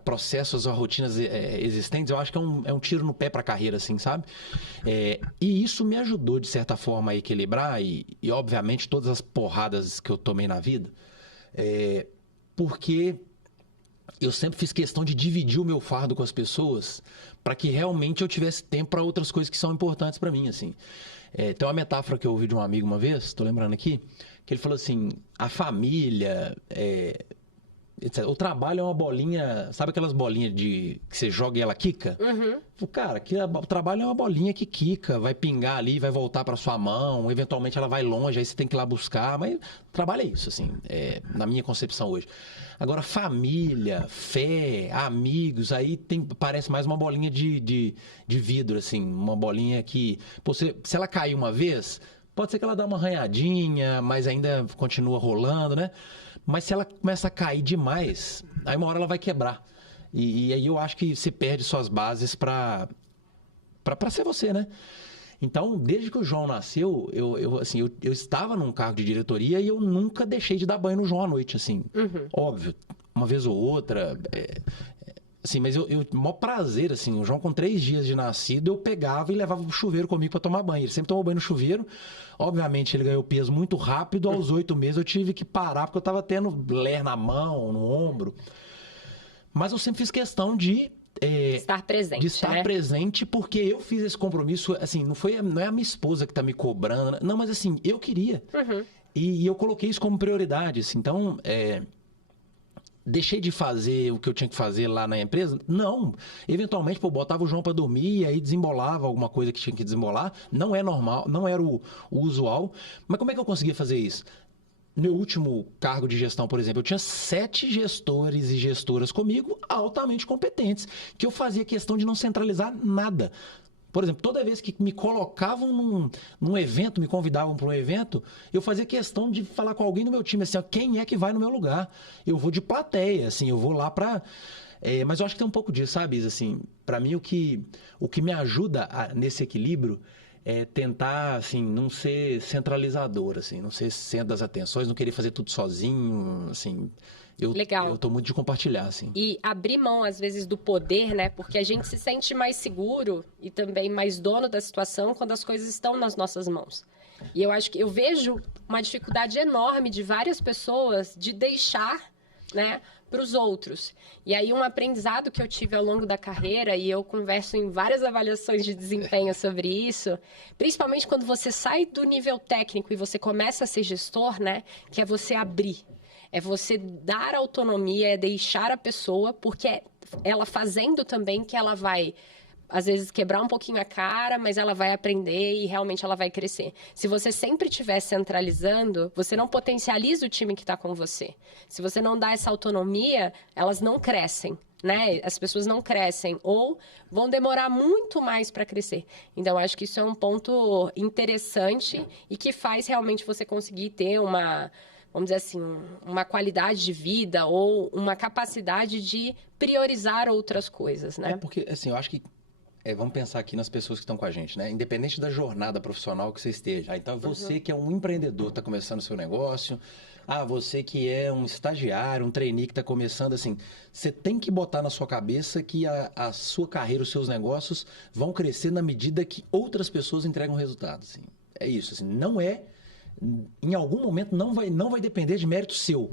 processos, a rotinas existentes, eu acho que é um tiro no pé para a carreira, assim, sabe? E isso me ajudou, de certa forma, a equilibrar e obviamente, todas as porradas que eu tomei na vida, porque eu sempre fiz questão de dividir o meu fardo com as pessoas para que realmente eu tivesse tempo para outras coisas que são importantes para mim, assim. Tem uma metáfora que eu ouvi de um amigo uma vez, estou lembrando aqui, que ele falou assim, a família, etc. O trabalho é uma bolinha, sabe aquelas bolinhas que você joga e ela quica? Uhum. Cara, o trabalho é uma bolinha que quica, vai pingar ali, vai voltar para sua mão, eventualmente ela vai longe, aí você tem que ir lá buscar, mas trabalho é isso, assim, na minha concepção hoje. Agora, família, fé, amigos, aí parece mais uma bolinha de vidro, assim, uma bolinha que, pô, se ela cair uma vez, pode ser que ela dê uma arranhadinha, mas ainda continua rolando, né? Mas se ela começa a cair demais, aí uma hora ela vai quebrar. E aí eu acho que você perde suas bases para ser você, né? Então, desde que o João nasceu, eu estava num cargo de diretoria e eu nunca deixei de dar banho no João à noite, assim. Uhum. Óbvio, uma vez ou outra... assim, mas maior prazer, assim, o João com 3 dias de nascido, eu pegava e levava pro chuveiro comigo para tomar banho. Ele sempre tomou banho no chuveiro. Obviamente, ele ganhou peso muito rápido. Aos 8 meses, eu tive que parar, porque eu tava tendo ler na mão, no ombro. Mas eu sempre fiz questão de... estar presente, de estar presente, porque eu fiz esse compromisso, assim, não é a minha esposa que tá me cobrando, não, mas assim, eu queria. Uhum. E eu coloquei isso como prioridade, assim, então... deixei de fazer o que eu tinha que fazer lá na empresa? Não. Eventualmente, pô, botava o João para dormir e aí desembolava alguma coisa que tinha que desembolar. Não é normal, não era o usual. Mas como é que eu conseguia fazer isso? Meu último cargo de gestão, por exemplo, eu tinha 7 gestores e gestoras comigo altamente competentes, que eu fazia questão de não centralizar nada. Por exemplo, toda vez que me colocavam num evento, me convidavam para um evento, eu fazia questão de falar com alguém do meu time, assim, ó, quem é que vai no meu lugar? Eu vou de plateia, assim, eu vou lá para... mas eu acho que tem um pouco disso, sabe, Isa? Assim, para mim, o que me ajuda nesse equilíbrio é tentar, assim, não ser centralizador, assim, não ser centro das atenções, não querer fazer tudo sozinho, assim... Legal. Eu tô muito de compartilhar, assim. E abrir mão, às vezes, do poder, né? Porque a gente se sente mais seguro e também mais dono da situação quando as coisas estão nas nossas mãos. E eu acho que eu vejo uma dificuldade enorme de várias pessoas de deixar, né, para os outros. E aí um aprendizado que eu tive ao longo da carreira, e eu converso em várias avaliações de desempenho sobre isso, principalmente quando você sai do nível técnico e você começa a ser gestor, né, que é você abrir. É você dar autonomia, é deixar a pessoa, porque é ela fazendo também que ela vai, às vezes, quebrar um pouquinho a cara, mas ela vai aprender e realmente ela vai crescer. Se você sempre estiver centralizando, você não potencializa o time que está com você. Se você não dá essa autonomia, elas não crescem, né? As pessoas não crescem ou vão demorar muito mais para crescer. Então, acho que isso é um ponto interessante e que faz realmente você conseguir ter vamos dizer assim, uma qualidade de vida ou uma capacidade de priorizar outras coisas, né? Porque, assim, eu acho que vamos pensar aqui nas pessoas que estão com a gente, né? Independente da jornada profissional que você esteja. Então, você que é um empreendedor, está começando o seu negócio. Você que é um estagiário, um trainee que está começando, assim, você tem que botar na sua cabeça que a sua carreira, os seus negócios vão crescer na medida que outras pessoas entregam resultado, assim. É isso, assim, não é... Em algum momento não vai depender de mérito seu.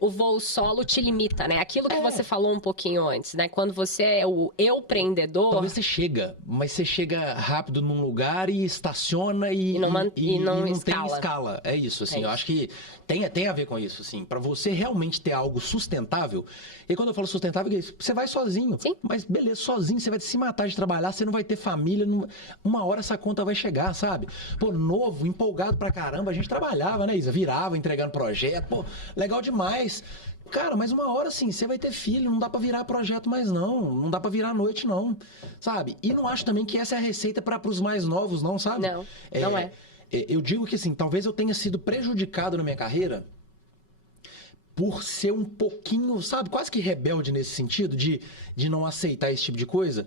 O voo solo te limita, né? Aquilo que você falou um pouquinho antes, né? Quando você é o empreendedor... Talvez você chega, mas você chega rápido num lugar e estaciona e não tem escala. É isso, assim, eu acho que tem a ver com isso, assim. Para você realmente ter algo sustentável, e quando eu falo sustentável, você vai sozinho. Sim. Mas beleza, sozinho, você vai se matar de trabalhar, você não vai ter família, uma hora essa conta vai chegar, sabe? Pô, novo, empolgado pra caramba, a gente trabalhava, né, Isa? Virava, entregando projeto, pô, legal demais. Cara, mas uma hora assim, você vai ter filho, não dá pra virar projeto mais não dá pra virar à noite não, sabe? E não acho também que essa é a receita para pros mais novos não, sabe? Não, não é. Eu digo que assim, talvez eu tenha sido prejudicado na minha carreira por ser um pouquinho, sabe, quase que rebelde nesse sentido de não aceitar esse tipo de coisa.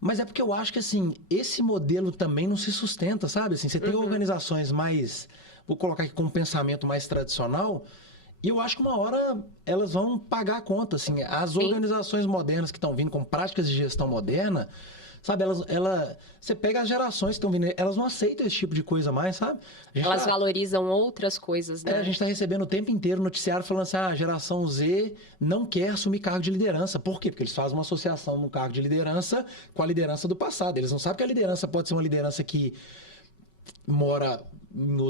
Mas é porque eu acho que assim, esse modelo também não se sustenta, sabe? Assim, você tem organizações mais, vou colocar aqui com um pensamento mais tradicional, e eu acho que uma hora elas vão pagar a conta, assim. As organizações modernas que estão vindo com práticas de gestão moderna, sabe? Você pega as gerações que estão vindo, elas não aceitam esse tipo de coisa mais, sabe? Elas valorizam outras coisas, né? A gente está recebendo o tempo inteiro noticiário falando assim, a geração Z não quer assumir cargo de liderança. Por quê? Porque eles fazem uma associação no cargo de liderança com a liderança do passado. Eles não sabem que a liderança pode ser uma liderança que mora em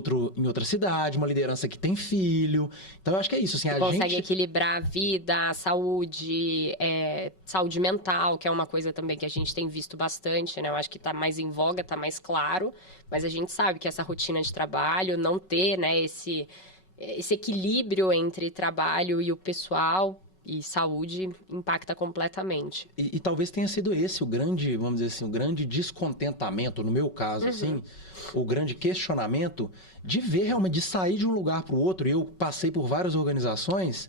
outra cidade, uma liderança que tem filho. Então, eu acho que é isso. Assim, consegue equilibrar a vida, a saúde, saúde mental, que é uma coisa também que a gente tem visto bastante, né? Eu acho que está mais em voga, está mais claro, mas a gente sabe que essa rotina de trabalho, não ter, né, esse equilíbrio entre trabalho e o pessoal e saúde impacta completamente. E talvez tenha sido esse o grande, vamos dizer assim, o grande descontentamento, no meu caso, assim, o grande questionamento de ver realmente, de sair de um lugar para o outro. E eu passei por várias organizações,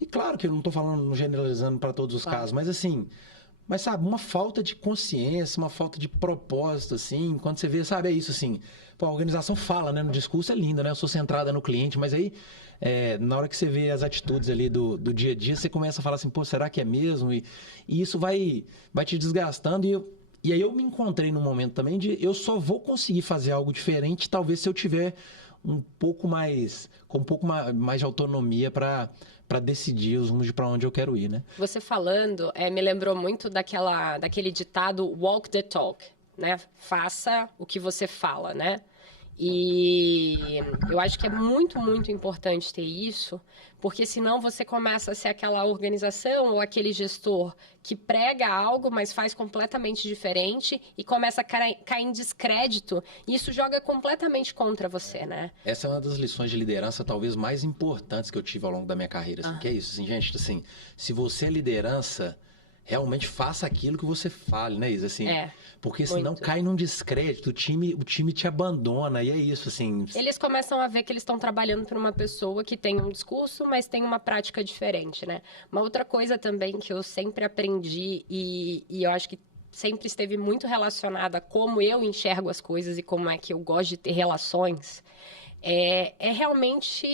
e claro que eu não estou falando, generalizando para todos os casos, mas assim, mas sabe, uma falta de consciência, uma falta de propósito, assim, quando você vê, sabe, é isso, assim, pô, a organização fala, né, no discurso é lindo, né, eu sou centrada no cliente, mas aí, na hora que você vê as atitudes ali do dia a dia, você começa a falar assim, pô, será que é mesmo? E isso vai te desgastando, e aí eu me encontrei num momento também de eu só vou conseguir fazer algo diferente, talvez se eu tiver com um pouco mais de autonomia para decidir os rumos de para onde eu quero ir, né? Você falando, me lembrou muito daquele ditado walk the talk, né? Faça o que você fala, né? E eu acho que é muito, muito importante ter isso, porque senão você começa a ser aquela organização ou aquele gestor que prega algo, mas faz completamente diferente e começa a cair em descrédito, e isso joga completamente contra você, né? Essa é uma das lições de liderança talvez mais importantes que eu tive ao longo da minha carreira, assim, que é isso, assim, gente, assim, se você é liderança, realmente faça aquilo que você fale, né, Isa? Assim, porque senão cai num descrédito, o time te abandona, e é isso, assim. Eles começam a ver que eles estão trabalhando para uma pessoa que tem um discurso, mas tem uma prática diferente, né? Uma outra coisa também que eu sempre aprendi e eu acho que sempre esteve muito relacionada a como eu enxergo as coisas e como é que eu gosto de ter relações, é realmente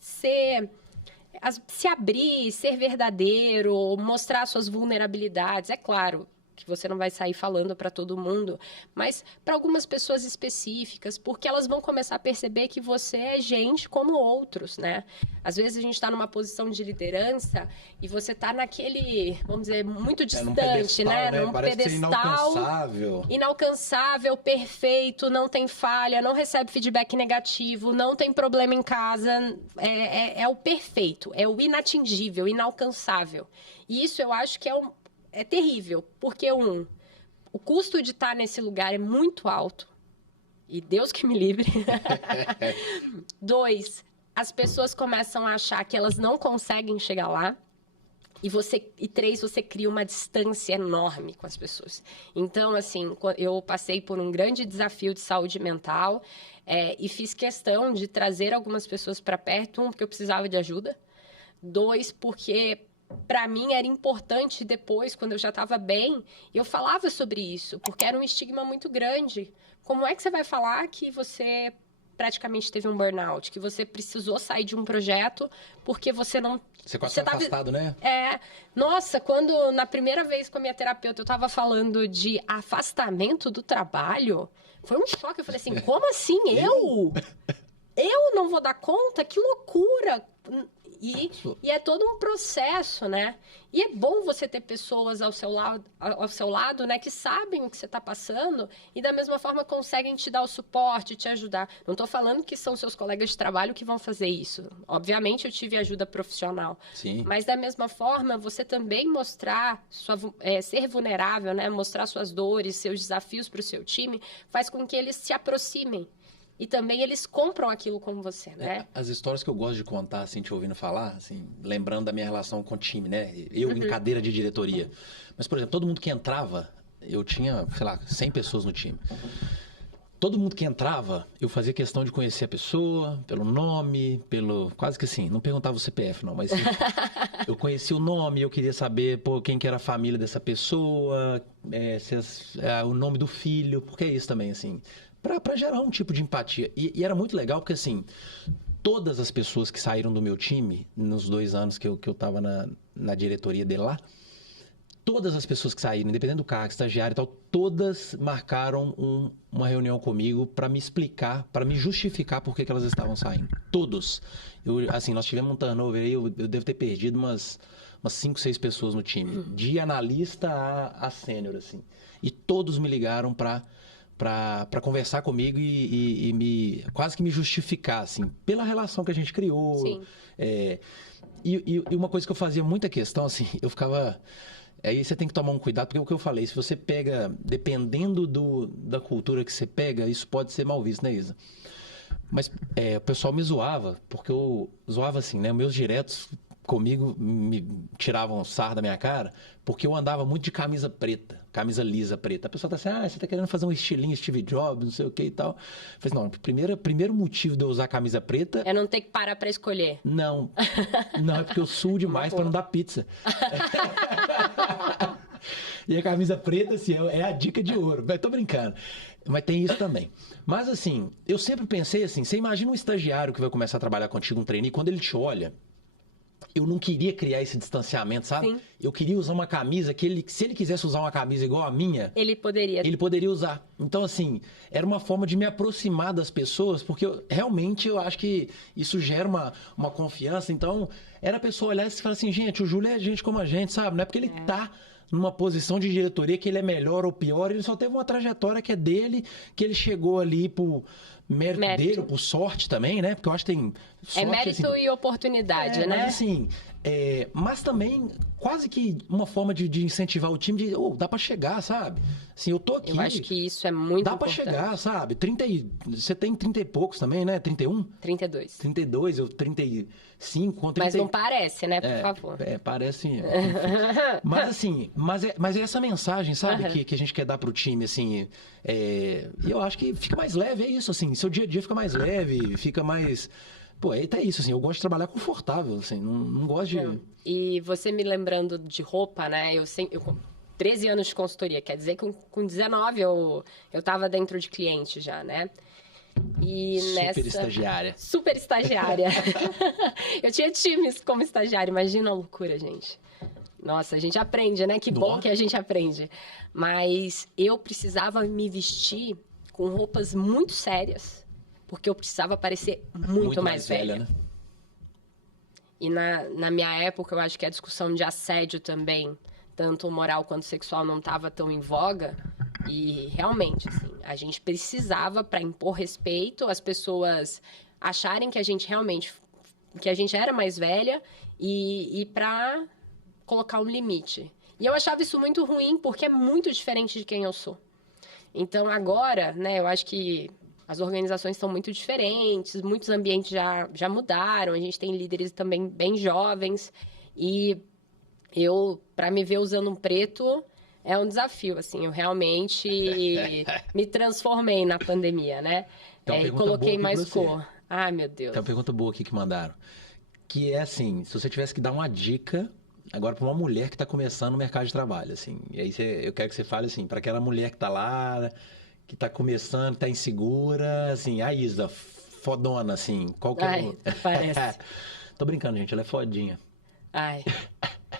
se abrir, ser verdadeiro, mostrar suas vulnerabilidades. É claro que você não vai sair falando para todo mundo, mas para algumas pessoas específicas, porque elas vão começar a perceber que você é gente como outros, né? Às vezes a gente está numa posição de liderança e você está naquele, vamos dizer, muito distante, né? Num pedestal inalcançável, perfeito, não tem falha, não recebe feedback negativo, não tem problema em casa, é o perfeito, é o inatingível, inalcançável. E isso eu acho que é terrível, porque o custo de estar nesse lugar é muito alto, e Deus que me livre. 2, as pessoas começam a achar que elas não conseguem chegar lá, e 3, você cria uma distância enorme com as pessoas. Então, assim, eu passei por um grande desafio de saúde mental, e fiz questão de trazer algumas pessoas para perto, porque eu precisava de ajuda, 2, porque para mim era importante depois, quando eu já estava bem, eu falava sobre isso, porque era um estigma muito grande. Como é que você vai falar que você praticamente teve um burnout, que você precisou sair de um projeto porque você não... Você quase estava afastado, né? Nossa, na primeira vez com a minha terapeuta eu estava falando de afastamento do trabalho, foi um choque. Eu falei assim, como assim? Eu não vou dar conta? Que loucura! E é todo um processo, né? E é bom você ter pessoas ao seu lado, né, que sabem o que você está passando e da mesma forma conseguem te dar o suporte, te ajudar. Não estou falando que são seus colegas de trabalho que vão fazer isso. Obviamente eu tive ajuda profissional. Sim. Mas da mesma forma, você também mostrar, ser vulnerável, né? Mostrar suas dores, seus desafios para o seu time, faz com que eles se aproximem. E também eles compram aquilo com você, né? As histórias que eu gosto de contar, assim, te ouvindo falar, assim, lembrando da minha relação com o time, né? Eu em cadeira de diretoria. Mas, por exemplo, todo mundo que entrava, eu tinha, sei lá, 100 pessoas no time. Todo mundo que entrava, eu fazia questão de conhecer a pessoa, pelo nome, quase que assim, não perguntava o CPF, não, mas assim, eu conhecia o nome, eu queria saber, pô, quem que era a família dessa pessoa, o nome do filho, porque é isso também, assim, pra gerar um tipo de empatia. E era muito legal, porque assim, todas as pessoas que saíram do meu time, nos 2 anos que eu tava na diretoria dele lá, todas as pessoas que saíram, independente do cargo, estagiário e tal, todas marcaram uma reunião comigo para me explicar, para me justificar por que elas estavam saindo. Todos. Assim, nós tivemos um turnover aí, eu devo ter perdido umas 5, 6 pessoas no time. De analista a sênior, assim. E todos me ligaram para conversar comigo e quase que me justificar, assim, pela relação que a gente criou. Sim. E uma coisa que eu fazia muita questão, assim, eu ficava... Aí você tem que tomar um cuidado, porque é o que eu falei, se você pega, dependendo da cultura que você pega, isso pode ser mal visto, né, Isa? Mas o pessoal me zoava, porque eu zoava assim, né? Meus diretos comigo me tiravam sarro da minha cara, porque eu andava muito de camisa preta, camisa lisa preta. A pessoa tá assim, você tá querendo fazer um estilinho Steve Jobs, não sei o que e tal. Eu falei, não, o primeiro motivo de eu usar camisa preta... É não ter que parar pra escolher. Não, é porque eu suo demais pra não dar pizza. E a camisa preta, assim, é a dica de ouro. Mas tô brincando. Mas tem isso também. Mas, assim, eu sempre pensei assim, você imagina um estagiário que vai começar a trabalhar contigo, um trainee, quando ele te olha, eu não queria criar esse distanciamento, sabe? Sim. Eu queria usar uma camisa que se ele quisesse usar uma camisa igual a minha... Ele poderia usar. Então, assim, era uma forma de me aproximar das pessoas, porque realmente eu acho que isso gera uma confiança. Então, era a pessoa olhar e falar assim, gente, o Júlio é gente como a gente, sabe? Não é porque ele tá numa posição de diretoria que ele é melhor ou pior, ele só teve uma trajetória que é dele, que ele chegou ali por mérito dele, por sorte também, né? Porque eu acho que tem sorte, mérito assim, e oportunidade, né? Mas assim, mas também quase que uma forma de incentivar o time de, dá pra chegar, sabe? Assim, eu tô aqui. Eu acho que isso é muito dá importante. Dá pra chegar, sabe? Você tem 30 e poucos também, né? 31? 32. 32, eu 35, com 30... Mas não parece, né? Por favor. Parece. Mas assim, mas é essa mensagem, sabe? Que a gente quer dar pro time, assim. E eu acho que fica mais leve, é isso, assim. Seu dia a dia fica mais leve, fica mais... Pô, até isso, assim, eu gosto de trabalhar confortável, assim, não gosto de... E você me lembrando de roupa, né? Eu com 13 anos de consultoria, quer dizer que com 19 eu tava dentro de cliente já, né? E estagiária. Super estagiária. Eu tinha times como estagiária, imagina a loucura, gente. Nossa, a gente aprende, né? Que bom que a gente aprende. Mas eu precisava me vestir com roupas muito sérias, porque eu precisava parecer muito mais velha. Né? E na minha época, eu acho que a discussão de assédio também, tanto moral quanto sexual, não estava tão em voga. E realmente, assim, a gente precisava, para impor respeito, as pessoas acharem que a gente realmente, que a gente era mais velha e para colocar um limite. E eu achava isso muito ruim, porque é muito diferente de quem eu sou. Então, agora, né, eu acho que as organizações estão muito diferentes, muitos ambientes já mudaram, a gente tem líderes também bem jovens, e para me ver usando um preto, é um desafio, assim, eu realmente me transformei na pandemia, né? E coloquei mais cor. Ai, meu Deus. Tem uma pergunta boa aqui que mandaram, que é assim, se você tivesse que dar uma dica agora para uma mulher que está começando no mercado de trabalho, assim, e aí eu quero que você fale assim, para aquela mulher que está lá, que tá começando, que tá insegura, assim, a Isa, fodona, assim, qual que é o... Parece. Tô brincando, gente, ela é fodinha. Ai,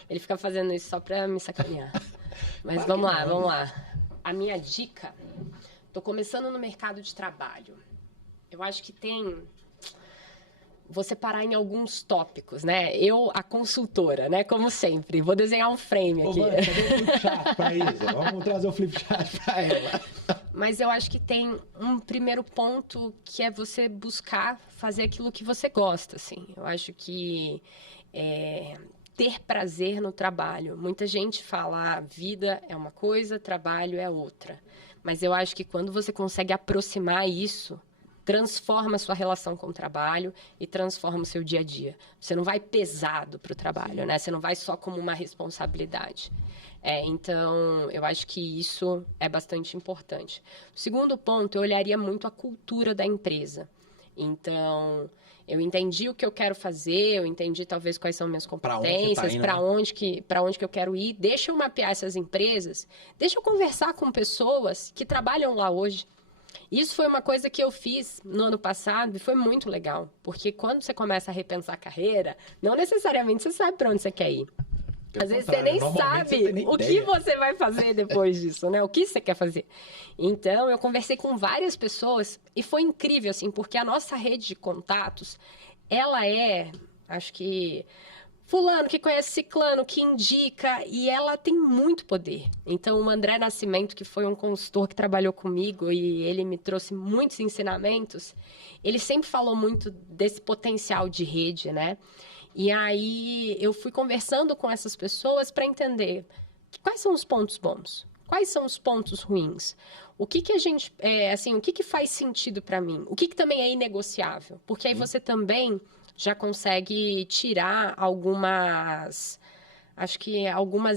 ele fica fazendo isso só pra me sacanear. Mas vamos lá. A minha dica, tô começando no mercado de trabalho. Eu acho que tem vou separar em alguns tópicos, né? Eu, a consultora, né? Como sempre, vou desenhar um frame aqui. Ô, mãe, cadê o flip chart pra Isa? Vamos trazer o flip chart pra ela. Mas eu acho que tem um primeiro ponto que é você buscar fazer aquilo que você gosta, assim. Eu acho que ter prazer no trabalho. Muita gente fala, vida é uma coisa, trabalho é outra. Mas eu acho que quando você consegue aproximar isso, transforma a sua relação com o trabalho e transforma o seu dia a dia. Você não vai pesado para o trabalho, né? Você não vai só como uma responsabilidade. Então, eu acho que isso é bastante importante. O segundo ponto, eu olharia muito a cultura da empresa. Então, eu entendi o que eu quero fazer, eu entendi talvez quais são minhas competências, para onde que eu quero ir. Deixa eu mapear essas empresas, deixa eu conversar com pessoas que trabalham lá hoje. Isso foi uma coisa que eu fiz no ano passado e foi muito legal. Porque quando você começa a repensar a carreira, não necessariamente você sabe para onde você quer ir. Às vezes você nem sabe o que você vai fazer depois disso, né? O que você quer fazer. Então, eu conversei com várias pessoas e foi incrível, assim, porque a nossa rede de contatos, ela acho que, fulano que conhece ciclano, que indica, e ela tem muito poder. Então, o André Nascimento, que foi um consultor que trabalhou comigo e ele me trouxe muitos ensinamentos, ele sempre falou muito desse potencial de rede, né? E aí, eu fui conversando com essas pessoas para entender quais são os pontos bons, quais são os pontos ruins, o que a gente, o que faz sentido para mim, o que também é inegociável, porque aí você também já consegue tirar algumas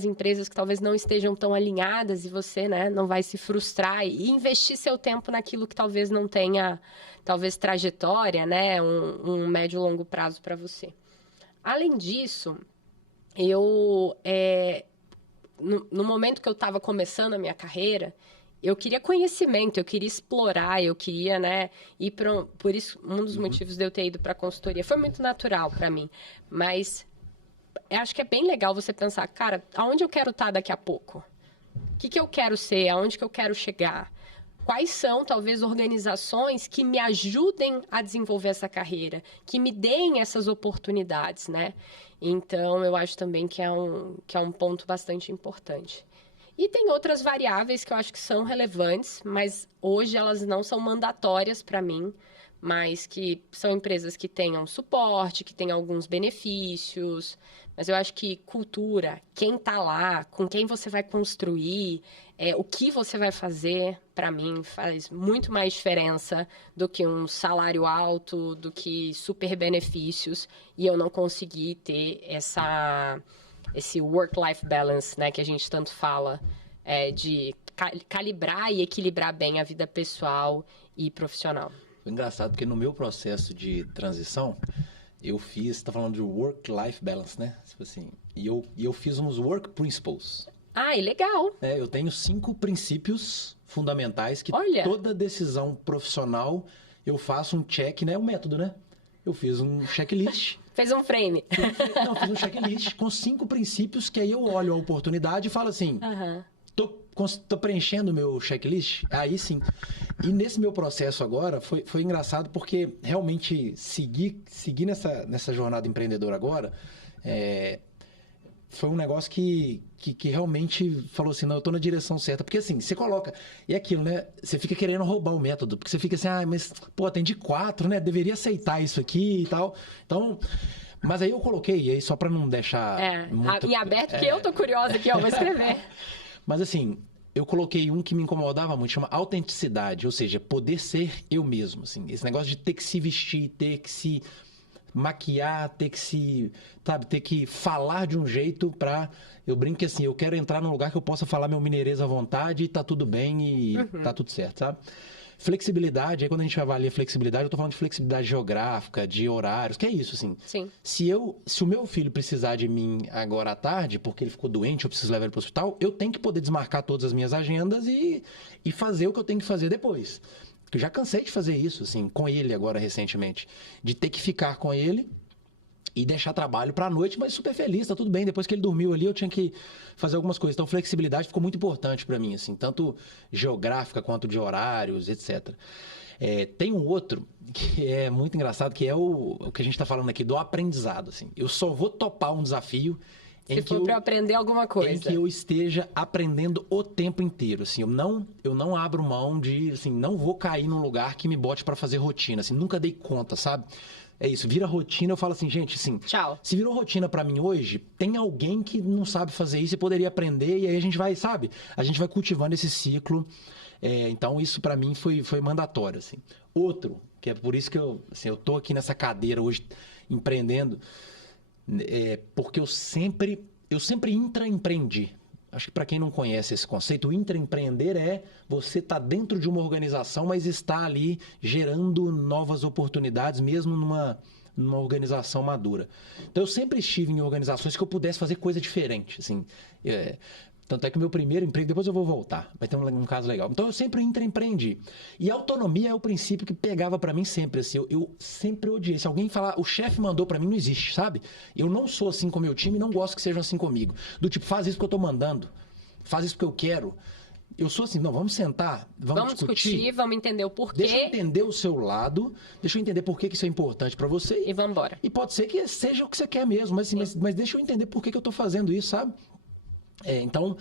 empresas que talvez não estejam tão alinhadas e você, né, não vai se frustrar e investir seu tempo naquilo que talvez não tenha, talvez trajetória, né, um médio e longo prazo para você. Além disso, no momento que eu estava começando a minha carreira, eu queria conhecimento, eu queria explorar, eu queria, né, ir por isso, um dos motivos de eu ter ido para a consultoria foi muito natural para mim, mas eu acho que é bem legal você pensar, cara, aonde eu quero estar daqui a pouco? O que eu quero ser? Aonde que eu quero chegar? Quais são, talvez, organizações que me ajudem a desenvolver essa carreira, que me deem essas oportunidades, né? Então, eu acho também que é um ponto bastante importante. E tem outras variáveis que eu acho que são relevantes, mas hoje elas não são mandatórias para mim, mas que são empresas que tenham suporte, que tenham alguns benefícios. Mas eu acho que cultura, quem está lá, com quem você vai construir, o que você vai fazer, para mim, faz muito mais diferença do que um salário alto, do que super benefícios. E eu não consegui ter esse work-life balance, né, que a gente tanto fala, de calibrar e equilibrar bem a vida pessoal e profissional. Engraçado, porque no meu processo de transição, eu fiz, você tá falando de work-life balance, né? Tipo assim, e eu fiz uns work principles. Ah, e legal. Eu tenho 5 princípios fundamentais que toda decisão profissional eu faço um check, né? Um método, né? Eu fiz um checklist. Fez um frame. Fiz um checklist com 5 princípios que aí eu olho a oportunidade e falo assim, tô preenchendo o meu checklist? Aí sim. E nesse meu processo agora, foi engraçado porque realmente seguir nessa jornada empreendedora agora, foi um negócio que realmente falou assim, não, eu tô na direção certa. Porque assim, você coloca, e é aquilo, né? Você fica querendo roubar o método, porque você fica assim, mas, pô, atendi 4, né? Deveria aceitar isso aqui e tal. Então, mas aí eu coloquei, aí só pra não deixar... muito, em aberto, porque eu tô curiosa aqui, ó, vou escrever. Mas assim, eu coloquei um que me incomodava muito, chama autenticidade, ou seja, poder ser eu mesmo, assim. Esse negócio de ter que se vestir, ter que se maquiar, ter que falar de um jeito pra... Eu brinco que assim, eu quero entrar num lugar que eu possa falar meu mineirês à vontade e tá tudo bem e tá tudo certo, sabe? Flexibilidade, aí quando a gente avalia flexibilidade, eu tô falando de flexibilidade geográfica, de horários, que é isso, assim. Sim. Se o meu filho precisar de mim agora à tarde, porque ele ficou doente, eu preciso levar ele pro hospital, eu tenho que poder desmarcar todas as minhas agendas e fazer o que eu tenho que fazer depois. Eu já cansei de fazer isso, assim, com ele agora recentemente. De ter que ficar com ele e deixar trabalho para a noite, mas super feliz, tá tudo bem. Depois que ele dormiu ali, eu tinha que fazer algumas coisas. Então, flexibilidade ficou muito importante para mim, assim, tanto geográfica quanto de horários, etc. Tem um outro que é muito engraçado, que é o que a gente está falando aqui, do aprendizado, assim. Eu só vou topar um desafio se for para aprender alguma coisa. Em que eu esteja aprendendo o tempo inteiro, assim. Eu não abro mão de, assim, não vou cair num lugar que me bote para fazer rotina, assim. Nunca dei conta, sabe? É isso, vira rotina, eu falo assim, gente, assim, tchau. Se virou rotina pra mim hoje, tem alguém que não sabe fazer isso e poderia aprender, e aí a gente vai, sabe? A gente vai cultivando esse ciclo. Então, isso pra mim foi mandatório, assim. Outro, que é por isso que eu tô aqui nessa cadeira hoje, empreendendo, porque eu sempre intraempreendi. Acho que para quem não conhece esse conceito, o intraempreender é você estar dentro de uma organização, mas está ali gerando novas oportunidades, mesmo numa organização madura. Então, eu sempre estive em organizações que eu pudesse fazer coisa diferente, assim. Tanto é que o meu primeiro emprego, depois eu vou voltar, vai ter um caso legal. Então, eu sempre intraempreendi. E a autonomia é o princípio que pegava para mim sempre, assim. Eu sempre odiei. Se alguém falar, o chefe mandou para mim, não existe, sabe? Eu não sou assim com o meu time e não gosto que sejam assim comigo. Do tipo, faz isso que eu tô mandando. Faz isso que eu quero. Eu sou assim, não, vamos sentar, vamos discutir, vamos entender o porquê. Deixa eu entender o seu lado, deixa eu entender por que isso é importante para você. E vamos embora. E pode ser que seja o que você quer mesmo, mas, assim, mas deixa eu entender por que eu tô fazendo isso, sabe? Então,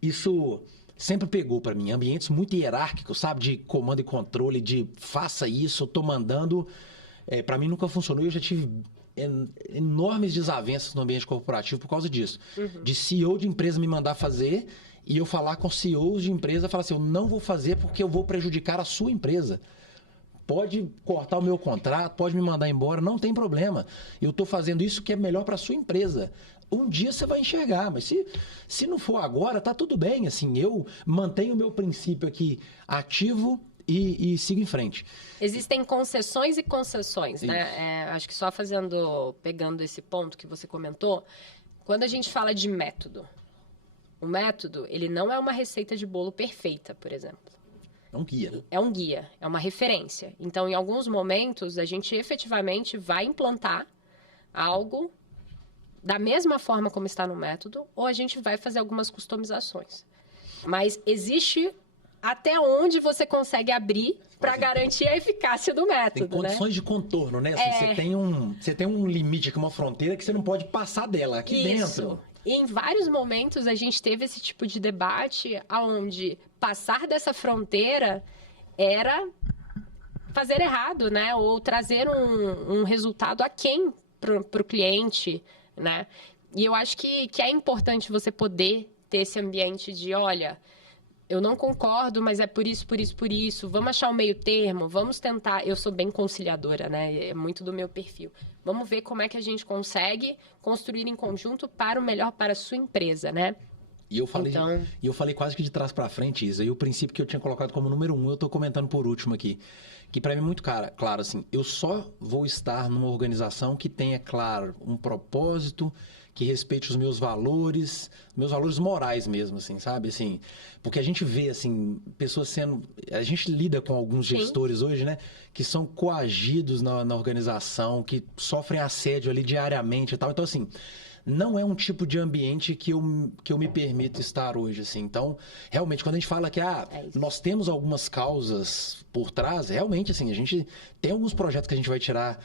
isso sempre pegou para mim. Ambientes muito hierárquicos, sabe? De comando e controle, de faça isso, eu tô mandando. Para mim nunca funcionou e eu já tive enormes desavenças no ambiente corporativo por causa disso. Uhum. De CEO de empresa me mandar fazer e eu falar com CEOs de empresa, falar assim, eu não vou fazer porque eu vou prejudicar a sua empresa. Pode cortar o meu contrato, pode me mandar embora, não tem problema. Eu estou fazendo isso que é melhor para a sua empresa. Um dia você vai enxergar, mas se não for agora, tá tudo bem. Assim, eu mantenho o meu princípio aqui ativo e sigo em frente. Existem concessões e concessões, né? Acho que só pegando esse ponto que você comentou, quando a gente fala de método, o método, ele não é uma receita de bolo perfeita, por exemplo. É um guia, né? É um guia, é uma referência. Então, em alguns momentos, a gente efetivamente vai implantar algo da mesma forma como está no método, ou a gente vai fazer algumas customizações. Mas existe até onde você consegue abrir para garantir a eficácia do método, tem condições de contorno, né? Assim, você tem um limite aqui, uma fronteira que você não pode passar dela aqui dentro. E em vários momentos a gente teve esse tipo de debate onde passar dessa fronteira era fazer errado, né? Ou trazer um resultado aquém para o cliente, né? E eu acho que é importante você poder ter esse ambiente de, olha, eu não concordo, mas é por isso, por isso, por isso. Vamos achar um meio termo, vamos tentar. Eu sou bem conciliadora, né? É muito do meu perfil. Vamos ver como é que a gente consegue construir em conjunto para o melhor para a sua empresa, né? E eu falei quase que de trás para frente isso. E o princípio que eu tinha colocado como número 1, eu tô comentando por último aqui. Que para mim é muito claro, assim, eu só vou estar numa organização que tenha, claro, um propósito, que respeite os meus valores morais mesmo, assim, sabe? Assim, porque a gente vê, assim, pessoas sendo... A gente lida com alguns gestores hoje, né? Que são coagidos na organização, que sofrem assédio ali diariamente e tal. Então, assim... Não é um tipo de ambiente que eu me permito estar hoje, assim. Então, realmente, quando a gente fala que nós temos algumas causas por trás, realmente, assim, a gente tem alguns projetos que a gente vai tirar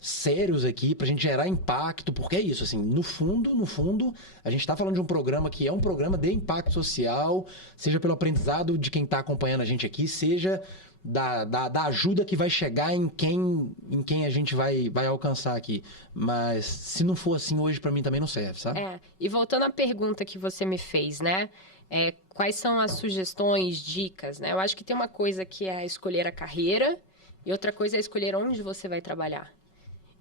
sérios aqui pra gente gerar impacto, porque é isso, assim, no fundo, a gente tá falando de um programa que é um programa de impacto social, seja pelo aprendizado de quem tá acompanhando a gente aqui, seja... Da ajuda que vai chegar em quem a gente vai alcançar aqui. Mas se não for assim hoje, para mim também não serve, sabe? E voltando à pergunta que você me fez, né? Quais são as sugestões, dicas, né? Eu acho que tem uma coisa que é escolher a carreira e outra coisa é escolher onde você vai trabalhar.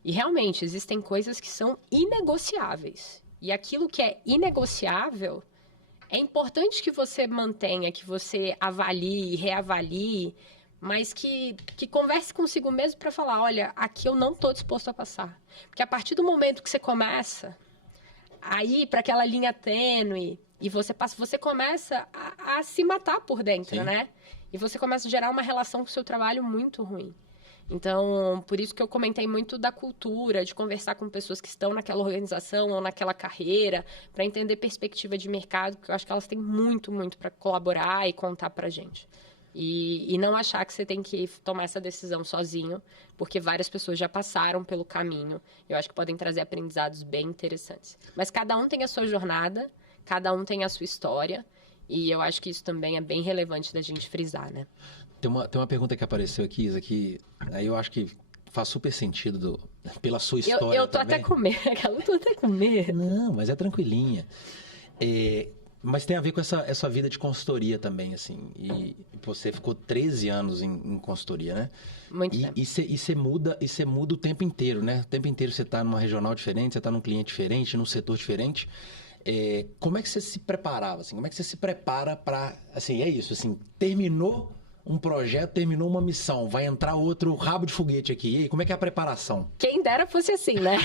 E realmente, existem coisas que são inegociáveis. E aquilo que é inegociável, é importante que você mantenha, que você avalie, reavalie, mas que converse consigo mesmo para falar, olha, aqui eu não estou disposto a passar. Porque a partir do momento que você começa a ir para aquela linha tênue e você começa a se matar por dentro, né? E você começa a gerar uma relação com o seu trabalho muito ruim. Então, por isso que eu comentei muito da cultura, de conversar com pessoas que estão naquela organização ou naquela carreira, para entender perspectiva de mercado, porque eu acho que elas têm muito, muito para colaborar e contar para a gente. E não achar que você tem que tomar essa decisão sozinho, porque várias pessoas já passaram pelo caminho. Eu acho que podem trazer aprendizados bem interessantes. Mas cada um tem a sua jornada, cada um tem a sua história, e eu acho que isso também é bem relevante da gente frisar, né? Tem uma pergunta que apareceu aqui, Isa, que aí eu acho que faz super sentido pela sua história eu tô também. até com medo, eu tô até com medo. Não, mas é tranquilinha. Mas tem a ver com essa vida de consultoria também, assim. E você ficou 13 anos em consultoria, né? Muito tempo. E você muda o tempo inteiro, né? O tempo inteiro você está numa regional diferente, você está num cliente diferente, num setor diferente. Como é que você se preparava, assim? Como é que você se prepara para... Assim, é isso, assim, terminou um projeto, terminou uma missão, vai entrar outro rabo de foguete aqui. E aí, como é que é a preparação? Quem dera fosse assim, né?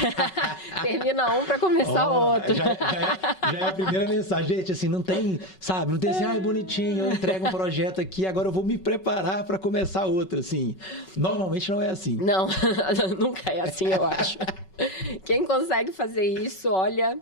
Termina um para começar outro. Já é a primeira mensagem. Gente, assim, não tem, sabe? Não tem assim, bonitinho, eu entrego um projeto aqui, agora eu vou me preparar para começar outro, assim. Normalmente não é assim. Não, nunca é assim, eu acho. Quem consegue fazer isso, olha...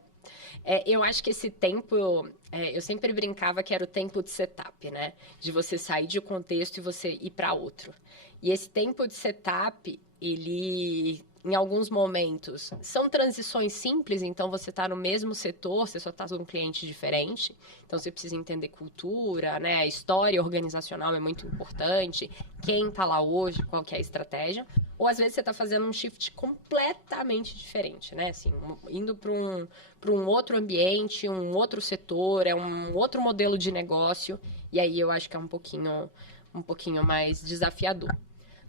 eu acho que esse tempo, eu sempre brincava que era o tempo de setup, né? De você sair de um contexto e você ir para outro. E esse tempo de setup, ele, em alguns momentos, são transições simples, então você está no mesmo setor, você só está com um cliente diferente, então você precisa entender cultura, né? A história organizacional é muito importante, quem está lá hoje, qual que é a estratégia. Ou às vezes você está fazendo um shift completamente diferente, né? Assim, indo para um outro ambiente, um outro setor, é um outro modelo de negócio. E aí eu acho que é um pouquinho mais desafiador.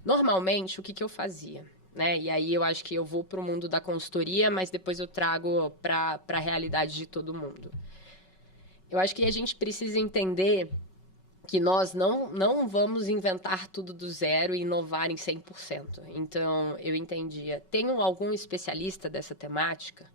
Normalmente, o que eu fazia? Né? E aí eu acho que eu vou para o mundo da consultoria, mas depois eu trago para a realidade de todo mundo. Eu acho que a gente precisa entender que nós não vamos inventar tudo do zero e inovar em 100%. Então, eu entendia, tem algum especialista dessa temática?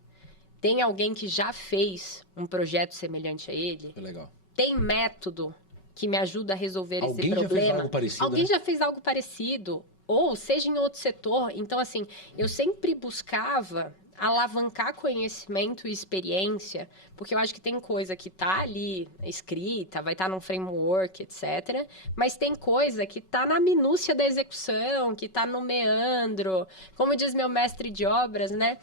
Tem alguém que já fez um projeto semelhante a ele? Legal. Tem método que me ajuda a resolver esse problema? Alguém já fez algo parecido? Alguém já fez algo parecido? Ou seja em outro setor. Então, assim, eu sempre buscava alavancar conhecimento e experiência, porque eu acho que tem coisa que tá ali escrita, vai estar num framework, etc. Mas tem coisa que tá na minúcia da execução, que tá no meandro. Como diz meu mestre de obras, né?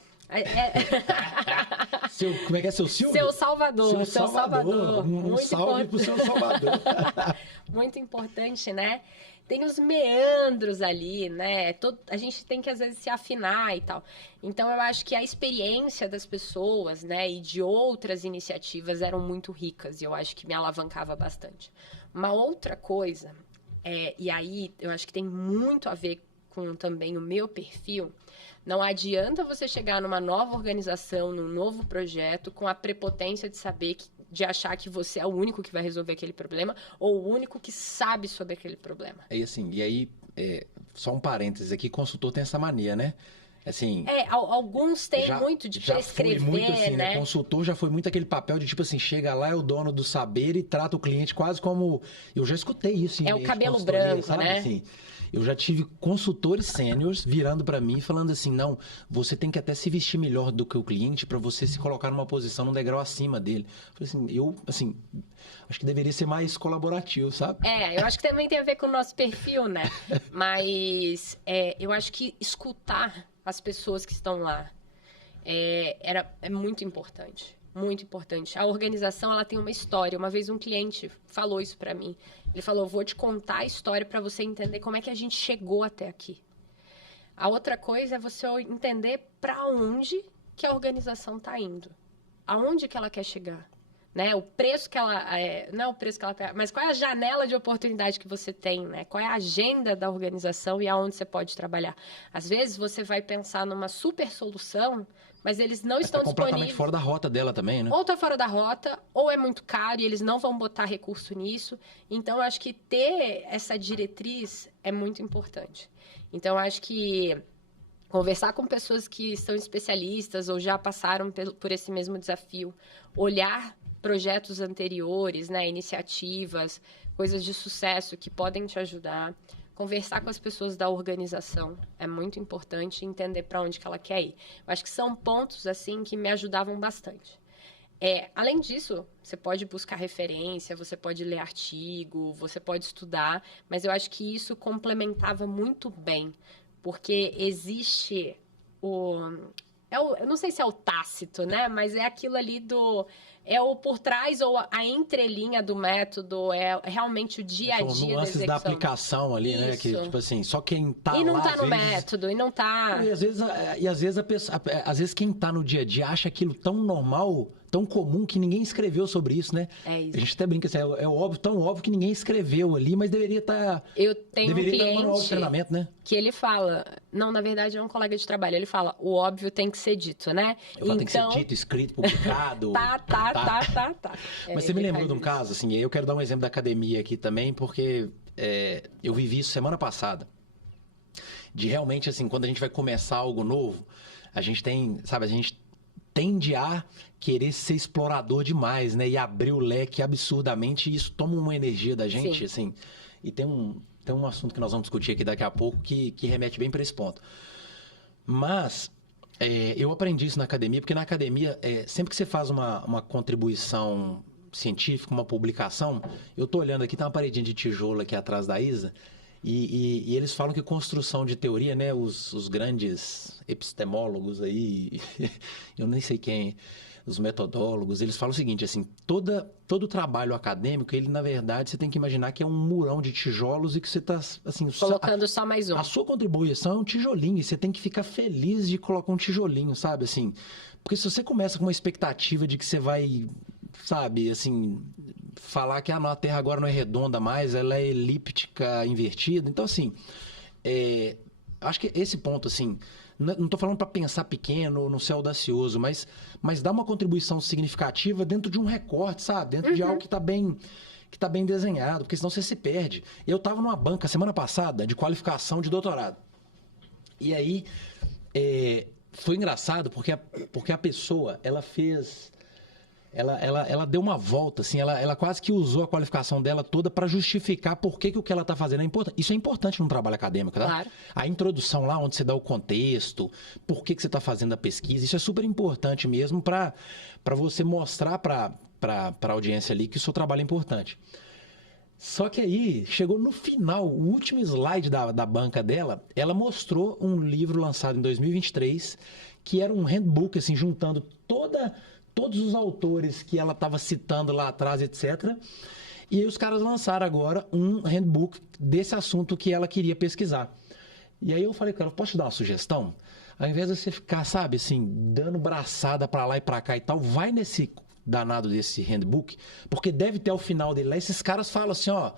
Como é que é seu Silvio? Seu Salvador. Seu Salvador. Um salve pro seu Salvador. Muito importante, né? Tem os meandros ali, né? A gente tem que, às vezes, se afinar e tal. Então, eu acho que a experiência das pessoas, né? E de outras iniciativas eram muito ricas. E eu acho que me alavancava bastante. Uma outra coisa, e aí eu acho que tem muito a ver com também o meu perfil. Não adianta você chegar numa nova organização, num novo projeto, com a prepotência de achar que você é o único que vai resolver aquele problema ou o único que sabe sobre aquele problema. E aí, só um parênteses aqui, consultor tem essa mania, né? Assim, alguns têm muito de prescrever, muito assim, né? Consultor já foi muito aquele papel de tipo assim, chega lá, é o dono do saber e trata o cliente quase como... Eu já escutei isso em o cabelo branco, sabe? Né? Assim, eu já tive consultores sêniores virando para mim falando assim, não, você tem que até se vestir melhor do que o cliente para você se colocar numa posição, num degrau acima dele. Eu falei assim, acho que deveria ser mais colaborativo, sabe? Eu acho que também tem a ver com o nosso perfil, né? Mas eu acho que escutar as pessoas que estão lá é muito importante. Muito importante. A organização, ela tem uma história. Uma vez um cliente falou isso para mim. Ele falou, vou te contar a história para você entender como é que a gente chegou até aqui. A outra coisa é você entender para onde que a organização está indo. Aonde que ela quer chegar. Né? O preço que ela... não é o preço que ela... Mas qual é a janela de oportunidade que você tem, né? Qual é a agenda da organização e aonde você pode trabalhar. Às vezes, você vai pensar numa super solução, mas eles não estão disponíveis. Completamente fora da rota dela também, né? Ou está fora da rota, ou é muito caro e eles não vão botar recurso nisso. Então, eu acho que ter essa diretriz é muito importante. Então, eu acho que conversar com pessoas que são especialistas ou já passaram por esse mesmo desafio, olhar projetos anteriores, né, iniciativas, coisas de sucesso que podem te ajudar, conversar com as pessoas da organização é muito importante, entender para onde que ela quer ir. Eu acho que são pontos, assim, que me ajudavam bastante. Além disso, você pode buscar referência, você pode ler artigo, você pode estudar, mas eu acho que isso complementava muito bem, porque existe eu não sei se é o tácito, né? Mas é aquilo ali é o por trás ou a entrelinha do método, é realmente o dia a dia da execução. São nuances da aplicação ali, né? Que, tipo assim, só quem tá lá, e não lá, tá no método, e não tá... Às vezes quem tá no dia a dia acha aquilo tão normal, tão comum, que ninguém escreveu sobre isso, né? É isso. A gente até brinca assim, é óbvio, tão óbvio que ninguém escreveu ali, mas deveria estar... Eu tenho um cliente no manual de treinamento, né? que ele fala... Não, na verdade é um colega de trabalho. Ele fala, o óbvio tem que ser dito, né? Tem que ser dito, escrito, publicado. Tá. Mas você me lembrou de um caso, assim, eu quero dar um exemplo da academia aqui também, porque eu vivi isso semana passada. De realmente, assim, quando a gente vai começar algo novo, a gente tende a querer ser explorador demais, né? E abrir o leque absurdamente, e isso toma uma energia da gente, Sim. assim. E tem um assunto que nós vamos discutir aqui daqui a pouco que remete bem para esse ponto. Mas eu aprendi isso na academia, porque na academia, sempre que você faz uma contribuição científica, uma publicação, eu tô olhando aqui, tem uma paredinha de tijolo aqui atrás da Isa, e eles falam que construção de teoria, né, os grandes epistemólogos aí, eu nem sei quem, os metodólogos, eles falam o seguinte, assim, todo trabalho acadêmico, ele, na verdade, você tem que imaginar que é um murão de tijolos e que você está, assim... Colocando só mais um. A sua contribuição é um tijolinho e você tem que ficar feliz de colocar um tijolinho, sabe, assim... Porque se você começa com uma expectativa de que você vai, sabe, assim... falar que a Terra agora não é redonda mais, ela é elíptica, invertida. Então, assim, acho que esse ponto, assim, não estou falando para pensar pequeno, não ser audacioso, mas dar uma contribuição significativa dentro de um recorte, sabe? Dentro de algo que está bem desenhado, porque senão você se perde. Eu estava numa banca semana passada de qualificação de doutorado. E aí, foi engraçado porque a pessoa, ela fez... Ela deu uma volta, assim, ela quase que usou a qualificação dela toda para justificar por que o que ela está fazendo é importante. Isso é importante num trabalho acadêmico, tá? Claro. A introdução lá, onde você dá o contexto, por que você está fazendo a pesquisa, isso é super importante mesmo para você mostrar para a audiência ali que o seu trabalho é importante. Só que aí, chegou no final, o último slide da banca dela, ela mostrou um livro lançado em 2023, que era um handbook, assim, juntando todos os autores que ela estava citando lá atrás, etc. E aí os caras lançaram agora um handbook desse assunto que ela queria pesquisar. E aí eu falei, cara, posso te dar uma sugestão? Ao invés de você ficar, sabe, assim, dando braçada para lá e para cá e tal, vai nesse danado desse handbook, porque deve ter ao final dele lá, esses caras falam assim, ó,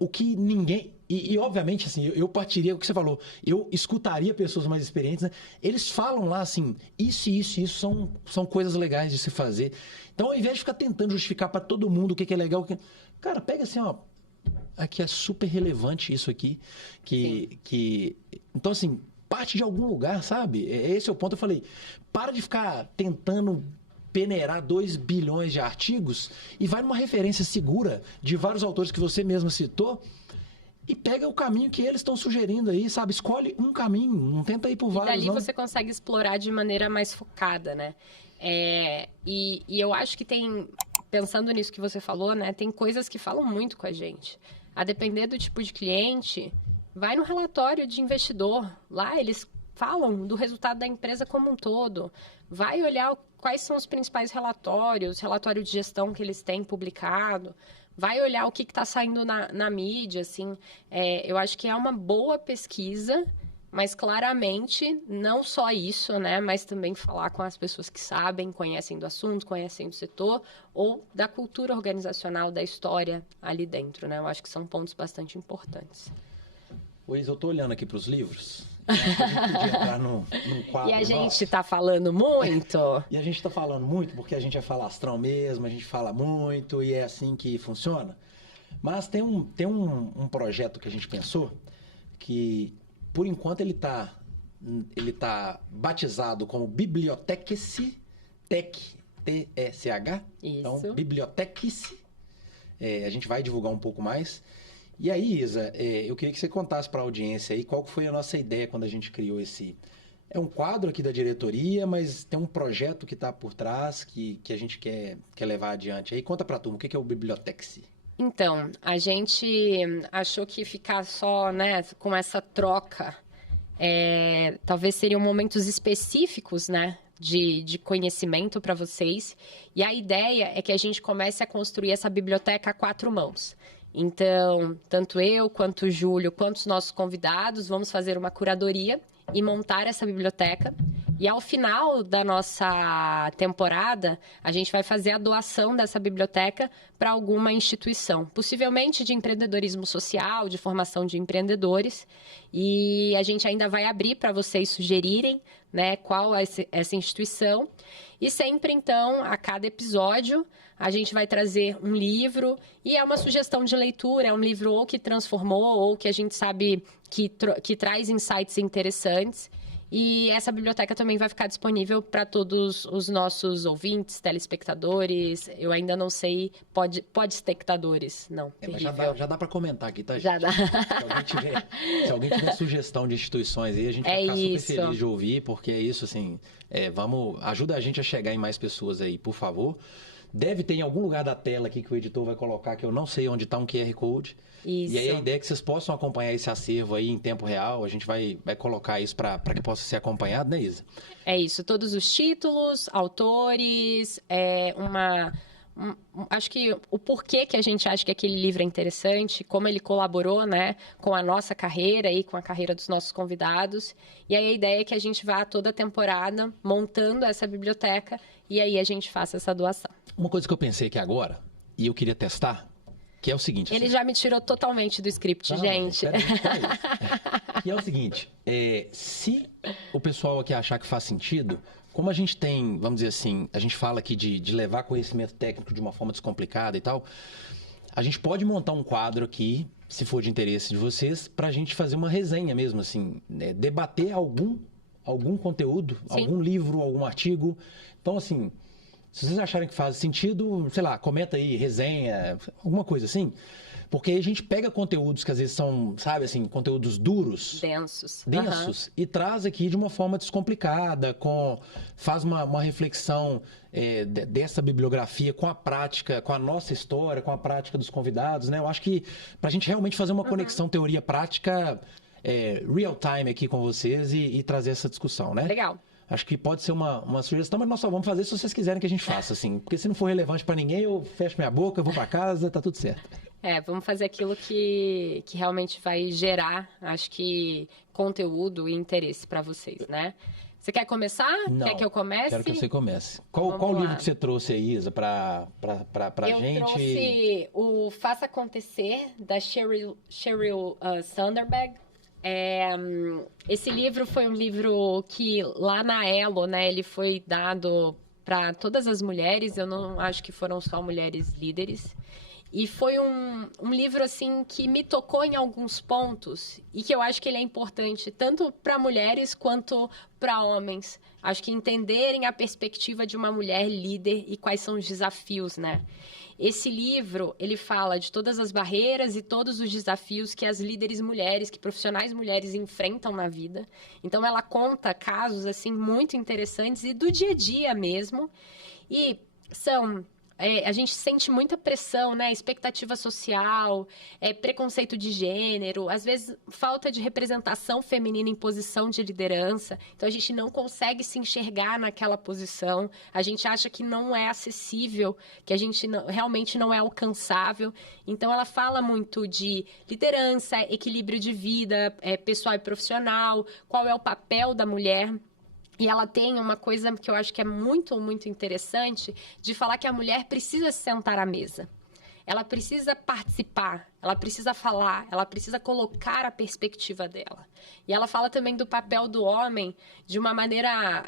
o que ninguém... E, obviamente, assim, eu partiria o que você falou, eu escutaria pessoas mais experientes, né? Eles falam lá, assim, isso são coisas legais de se fazer. Então, ao invés de ficar tentando justificar para todo mundo o que é legal, cara, pega assim, ó, aqui é super relevante isso aqui, então, assim, parte de algum lugar, sabe? Esse é o ponto. Eu falei, para de ficar tentando peneirar 2 bilhões de artigos e vai numa referência segura de vários autores que você mesmo citou e pega o caminho que eles estão sugerindo aí, sabe? Escolhe um caminho, não tenta ir por vários, dali não. Você consegue explorar de maneira mais focada, né? E eu acho que pensando nisso que você falou, né? Tem coisas que falam muito com a gente. A depender do tipo de cliente, vai no relatório de investidor. Lá eles falam do resultado da empresa como um todo. Vai olhar quais são os principais relatórios, relatório de gestão que eles têm publicado. Vai olhar o que está saindo na mídia, assim. Eu acho que é uma boa pesquisa, mas claramente não só isso, né? Mas também falar com as pessoas que sabem, conhecem do assunto, conhecem do setor, ou da cultura organizacional, da história ali dentro, né? Eu acho que são pontos bastante importantes. Luiz, eu estou olhando aqui para os livros. A gente podia entrar num quadro e a gente está falando muito. E a gente está falando muito porque a gente é falastrão mesmo, a gente fala muito e é assim que funciona. Mas tem um projeto que a gente pensou que, por enquanto, ele tá batizado como Bibliotequice, Tech, T-E-C-H. Isso. Então, Bibliotequice. A gente vai divulgar um pouco mais. E aí, Isa, eu queria que você contasse para a audiência aí qual que foi a nossa ideia quando a gente criou esse... É um quadro aqui da diretoria, mas tem um projeto que está por trás que a gente quer levar adiante. Aí conta para a turma, o que é o Bibliotexi? Então, a gente achou que ficar só, né, com essa troca, talvez seriam momentos específicos, né, de conhecimento para vocês. E a ideia é que a gente comece a construir essa biblioteca a quatro mãos. Então, tanto eu, quanto o Júlio, quanto os nossos convidados, vamos fazer uma curadoria e montar essa biblioteca. E ao final da nossa temporada, a gente vai fazer a doação dessa biblioteca para alguma instituição, possivelmente de empreendedorismo social, de formação de empreendedores. E a gente ainda vai abrir para vocês sugerirem, né, qual é essa instituição. E sempre, então, a cada episódio, a gente vai trazer um livro e é uma sugestão de leitura, é um livro ou que transformou ou que a gente sabe que traz insights interessantes. E essa biblioteca também vai ficar disponível para todos os nossos ouvintes, telespectadores, eu ainda não sei, espectadores, não. Mas já dá para comentar aqui, tá, gente? Já dá. Se alguém tiver sugestão de instituições aí, a gente vai ficar super feliz de ouvir, porque é isso, assim, ajuda a gente a chegar em mais pessoas aí, por favor. Deve ter em algum lugar da tela aqui que o editor vai colocar, que eu não sei onde está um QR Code. Isso. E aí a ideia é que vocês possam acompanhar esse acervo aí em tempo real. A gente vai colocar isso para que possa ser acompanhado, né, Isa? É isso. Todos os títulos, autores, acho que o porquê que a gente acha que aquele livro é interessante, como ele colaborou, né, com a nossa carreira e com a carreira dos nossos convidados. E aí a ideia é que a gente vá toda a temporada montando essa biblioteca e aí a gente faça essa doação. Uma coisa que eu pensei aqui agora, e eu queria testar, que é o seguinte... Ele já me tirou totalmente do script, gente. E é o seguinte, se o pessoal aqui achar que faz sentido, como a gente tem, vamos dizer assim, a gente fala aqui de levar conhecimento técnico de uma forma descomplicada e tal, a gente pode montar um quadro aqui, se for de interesse de vocês, para a gente fazer uma resenha mesmo, assim, debater algum conteúdo, Sim. algum livro, algum artigo. Então, assim... Se vocês acharem que faz sentido, sei lá, comenta aí, resenha, alguma coisa assim. Porque aí a gente pega conteúdos que às vezes são, sabe assim, conteúdos duros. Densos. E traz aqui de uma forma descomplicada, faz uma reflexão dessa bibliografia com a prática, com a nossa história, com a prática dos convidados, né? Eu acho que pra gente realmente fazer uma conexão teoria-prática real time aqui com vocês e trazer essa discussão, né? Legal. Acho que pode ser uma sugestão, mas nós só vamos fazer se vocês quiserem que a gente faça, assim. Porque se não for relevante para ninguém, eu fecho minha boca, eu vou para casa, tá tudo certo. Vamos fazer aquilo que realmente vai gerar, acho que, conteúdo e interesse para vocês, né? Você quer começar? Não, quer que eu comece? Quero que você comece. Qual livro que você trouxe aí, Isa, pra gente? Eu trouxe o Faça Acontecer, da Sheryl Sandberg. Esse livro foi um livro que lá na Elo, né, ele foi dado para todas as mulheres, eu não acho que foram só mulheres líderes. E foi um livro assim que me tocou em alguns pontos e que eu acho que ele é importante tanto para mulheres quanto para homens. Acho que entenderem a perspectiva de uma mulher líder e quais são os desafios, né? Esse livro, ele fala de todas as barreiras e todos os desafios que as líderes mulheres, que profissionais mulheres enfrentam na vida. Então, ela conta casos, assim, muito interessantes e do dia a dia mesmo. E a gente sente muita pressão, né? Expectativa social, preconceito de gênero, às vezes falta de representação feminina em posição de liderança. Então, a gente não consegue se enxergar naquela posição. A gente acha que não é acessível, que a gente realmente não é alcançável. Então, ela fala muito de liderança, equilíbrio de vida, pessoal e profissional, qual é o papel da mulher. E ela tem uma coisa que eu acho que é muito, muito interessante, de falar que a mulher precisa se sentar à mesa. Ela precisa participar, ela precisa falar, ela precisa colocar a perspectiva dela. E ela fala também do papel do homem de uma maneira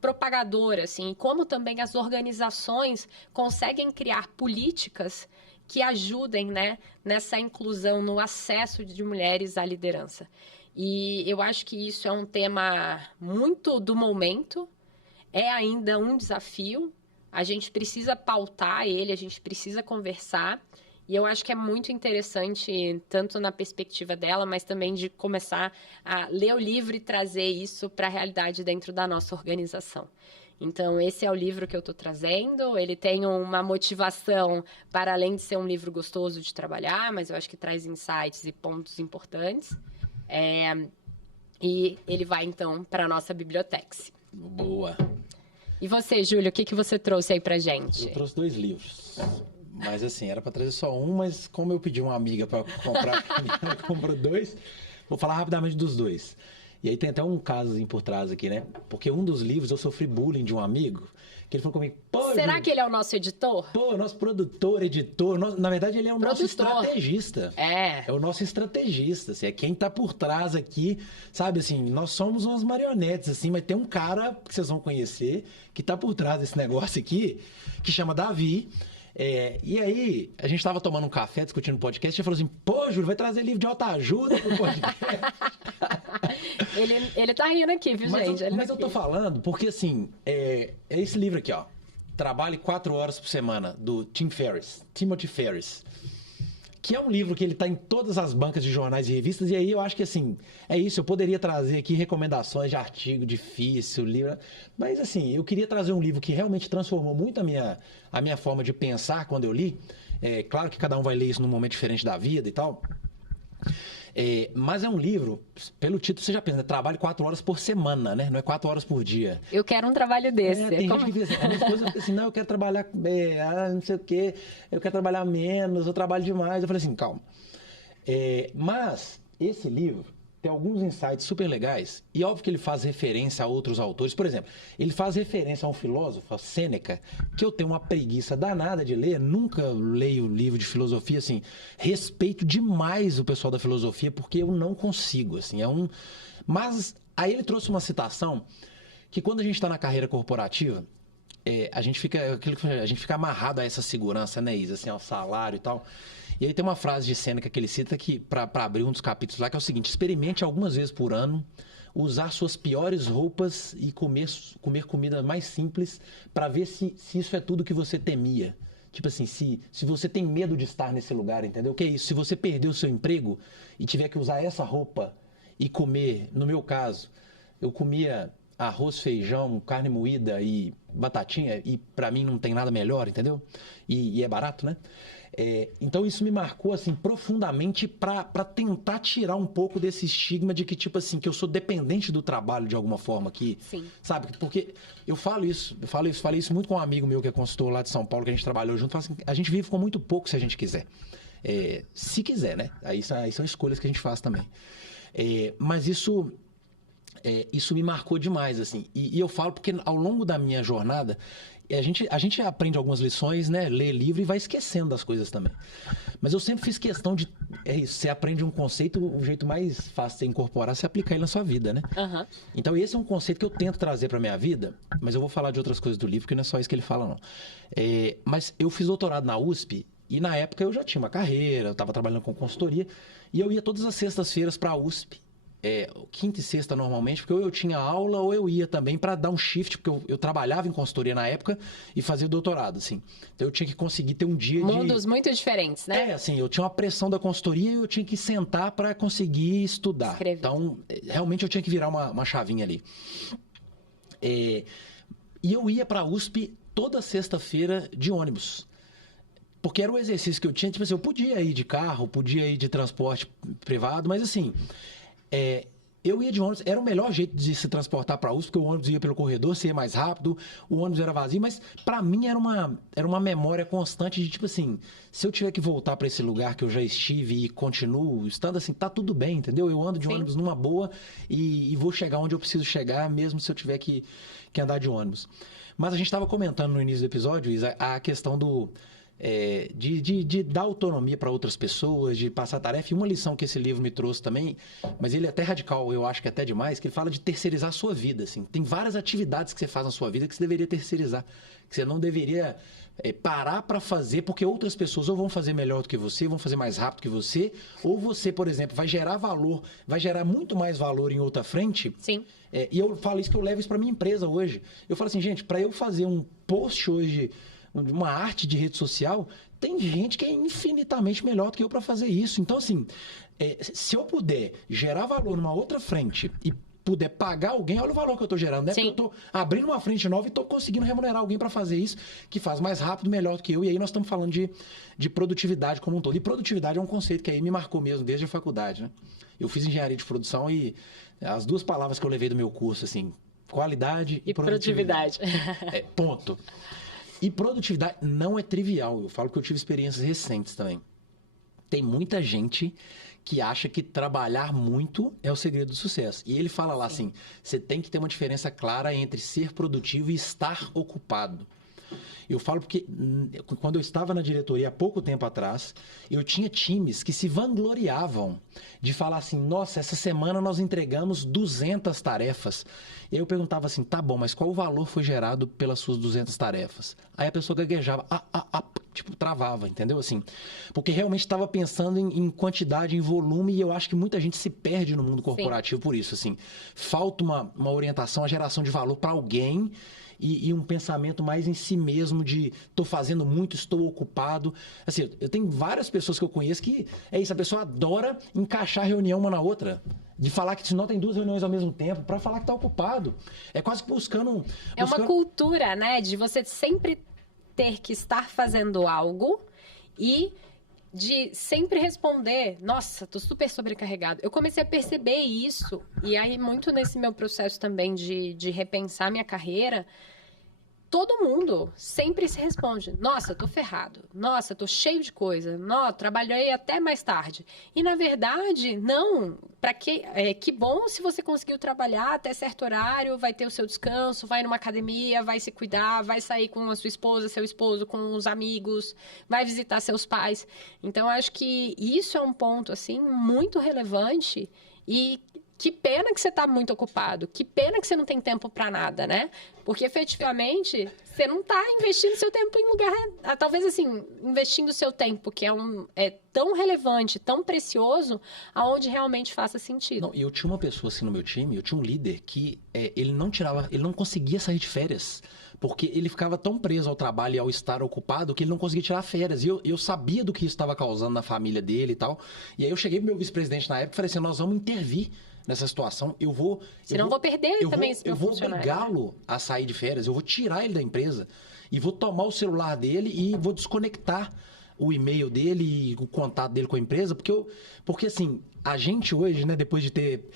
propagadora, assim, e como também as organizações conseguem criar políticas que ajudem, né, nessa inclusão, no acesso de mulheres à liderança. E eu acho que isso é um tema muito do momento, é ainda um desafio, a gente precisa pautar ele, a gente precisa conversar E eu acho que é muito interessante, tanto na perspectiva dela, mas também de começar a ler o livro e trazer isso para a realidade dentro da nossa organização. Então, esse é o livro que eu estou trazendo. Ele tem uma motivação para além de ser um livro gostoso de trabalhar, mas eu acho que traz insights e pontos importantes. E ele vai, então, para a nossa Bibliotex. Boa. E você, Júlio, o que você trouxe aí pra gente? Eu trouxe 2 livros. Mas assim, era para trazer só um, mas como eu pedi uma amiga para comprar, ela comprou 2, vou falar rapidamente dos 2. E aí tem até um casozinho por trás aqui, né? Porque um dos livros eu sofri bullying de um amigo, que ele falou comigo, pô, será Júlio, que ele é o nosso editor? Pô, nosso produtor, editor, na verdade ele é o nosso estrategista. É o nosso estrategista, assim, é quem tá por trás aqui, sabe, assim, nós somos umas marionetes, assim, mas tem um cara que vocês vão conhecer, que tá por trás desse negócio aqui, que chama Davi. E aí, a gente tava tomando um café, discutindo podcast, e ele falou assim, pô, Júlio, vai trazer livro de autoajuda pro podcast. ele tá rindo aqui, viu, gente? Mas eu tô falando porque, assim, é esse livro aqui, ó, Trabalhe 4 horas por semana, do Timothy Ferriss, que é um livro que ele tá em todas as bancas de jornais e revistas, e aí eu acho que, assim, é isso, eu poderia trazer aqui recomendações de artigo difícil, livro, mas, assim, eu queria trazer um livro que realmente transformou muito a minha forma de pensar quando eu li. Claro que cada um vai ler isso num momento diferente da vida e tal, mas é um livro, pelo título você já pensa, trabalho 4 horas por semana, né? Não é 4 horas por dia. Eu quero um trabalho desse. Tem gente que diz assim, a minha esposa diz assim, não, eu quero trabalhar, não sei o quê, eu quero trabalhar menos, eu trabalho demais. Eu falei assim, calma. Mas esse livro tem alguns insights super legais, e óbvio que ele faz referência a outros autores. Por exemplo, ele faz referência a um filósofo, a Sêneca, que eu tenho uma preguiça danada de ler, nunca leio livro de filosofia, assim, respeito demais o pessoal da filosofia, porque eu não consigo, assim, Mas aí ele trouxe uma citação, que quando a gente está na carreira corporativa, a gente fica amarrado a essa segurança, né, Isa, assim, ao salário e tal. E aí tem uma frase de Sêneca que ele cita que, para abrir um dos capítulos lá, que é o seguinte: experimente algumas vezes por ano usar suas piores roupas e comer comida mais simples para ver se isso é tudo que você temia. Tipo assim, se você tem medo de estar nesse lugar, entendeu? O que é isso? Se você perder o seu emprego e tiver que usar essa roupa e comer, no meu caso, eu comia arroz, feijão, carne moída e batatinha, e para mim não tem nada melhor, entendeu? E é barato, né? Então isso me marcou assim profundamente para tentar tirar um pouco desse estigma de que, tipo assim, que eu sou dependente do trabalho de alguma forma aqui. Sim. Sabe? Porque eu falei isso muito com um amigo meu que é consultor lá de São Paulo, que a gente trabalhou junto. Assim, a gente vive com muito pouco se a gente quiser. Se quiser, né? Aí são escolhas que a gente faz também. Mas isso me marcou demais, assim. E eu falo porque ao longo da minha jornada, a gente aprende algumas lições, né? Lê livro e vai esquecendo das coisas também. Mas eu sempre fiz questão de... você aprende um conceito, o jeito mais fácil de você incorporar é você aplicar ele na sua vida, né? Uhum. Então esse é um conceito que eu tento trazer para minha vida, mas eu vou falar de outras coisas do livro, porque não é só isso que ele fala, não. Mas eu fiz doutorado na USP e na época eu já tinha uma carreira, eu estava trabalhando com consultoria, e eu ia todas as sextas-feiras para a USP, quinta e sexta normalmente, porque ou eu tinha aula ou eu ia também para dar um shift, porque eu trabalhava em consultoria na época e fazia doutorado, assim. Então eu tinha que conseguir ter um dia Mundos muito diferentes, né? assim, eu tinha uma pressão da consultoria e eu tinha que sentar para conseguir estudar. Escrever. Então, realmente eu tinha que virar uma chavinha ali. E eu ia para a USP toda sexta-feira de ônibus. Porque era o exercício que eu tinha, tipo assim, eu podia ir de carro, podia ir de transporte privado, mas assim... eu ia de ônibus, era o melhor jeito de se transportar para a USP, porque o ônibus ia pelo corredor, você ia mais rápido, o ônibus era vazio, mas para mim era uma memória constante de tipo assim, se eu tiver que voltar para esse lugar que eu já estive e continuo estando assim, tá tudo bem, entendeu? Eu ando de ônibus numa boa e vou chegar onde eu preciso chegar, mesmo se eu tiver que andar de ônibus. Mas a gente estava comentando no início do episódio, Isa, a questão de dar autonomia para outras pessoas, de passar tarefa. E uma lição que esse livro me trouxe também, mas ele é até radical, eu acho que é até demais, que ele fala de terceirizar a sua vida. Assim. Tem várias atividades que você faz na sua vida que você deveria terceirizar, que você não deveria parar para fazer, porque outras pessoas ou vão fazer melhor do que você, vão fazer mais rápido que você, ou você, por exemplo, vai gerar valor, vai gerar muito mais valor em outra frente. Sim. E eu falo isso, que eu levo isso para minha empresa hoje. Eu falo assim, gente, para eu fazer um post hoje uma arte de rede social, tem gente que é infinitamente melhor do que eu para fazer isso. Então, assim, se eu puder gerar valor numa outra frente e puder pagar alguém, olha o valor que eu estou gerando, né? Sim. Porque eu estou abrindo uma frente nova e estou conseguindo remunerar alguém para fazer isso, que faz mais rápido, melhor do que eu. E aí nós estamos falando de produtividade como um todo. E produtividade é um conceito que aí me marcou mesmo desde a faculdade, né? Eu fiz engenharia de produção e as duas palavras que eu levei do meu curso, assim, qualidade e produtividade. Ponto. E produtividade não é trivial. Eu falo que eu tive experiências recentes também. Tem muita gente que acha que trabalhar muito é o segredo do sucesso. E ele fala lá assim, você tem que ter uma diferença clara entre ser produtivo e estar ocupado. Eu falo porque quando eu estava na diretoria há pouco tempo atrás, eu tinha times que se vangloriavam de falar assim, nossa, essa semana nós entregamos 200 tarefas. E aí eu perguntava assim, tá bom, mas qual o valor foi gerado pelas suas 200 tarefas? Aí a pessoa gaguejava, tipo, travava, entendeu? Assim, porque realmente estava pensando em quantidade, em volume, e eu acho que muita gente se perde no mundo corporativo por isso, assim. Falta uma orientação, a geração de valor para alguém e um pensamento mais em si mesmo de estou fazendo muito, estou ocupado. Assim, eu tenho várias pessoas que eu conheço que é isso, a pessoa adora encaixar reunião uma na outra. De falar que se não tem duas reuniões ao mesmo tempo, para falar que está ocupado. É quase que buscando... É uma cultura, né? De você sempre ter que estar fazendo algo e de sempre responder, nossa, tô super sobrecarregado. Eu comecei a perceber isso, e aí muito nesse meu processo também de repensar minha carreira, todo mundo sempre se responde, nossa, tô ferrado, nossa, tô cheio de coisa, nossa, trabalhei até mais tarde. E na verdade, não, que bom se você conseguiu trabalhar até certo horário, vai ter o seu descanso, vai numa academia, vai se cuidar, vai sair com a sua esposa, seu esposo, com os amigos, vai visitar seus pais. Então, acho que isso é um ponto, assim, muito relevante e que pena que você está muito ocupado, que pena que você não tem tempo para nada, né? Porque efetivamente você não está investindo seu tempo em lugar, talvez assim, investindo seu tempo, que é tão relevante, tão precioso, aonde realmente faça sentido. Não, e eu tinha uma pessoa assim no meu time, eu tinha um líder que ele não conseguia sair de férias. Porque ele ficava tão preso ao trabalho e ao estar ocupado que ele não conseguia tirar férias. E eu sabia do que isso estava causando na família dele e tal. E aí eu cheguei pro meu vice-presidente na época e falei assim, nós vamos intervir nessa situação. Senão eu vou perder também esse meu funcionário. Eu vou obrigá-lo a sair de férias. Eu vou tirar ele da empresa. E vou tomar o celular dele e vou desconectar o e-mail dele e o contato dele com a empresa. Porque assim, a gente hoje, né, depois de ter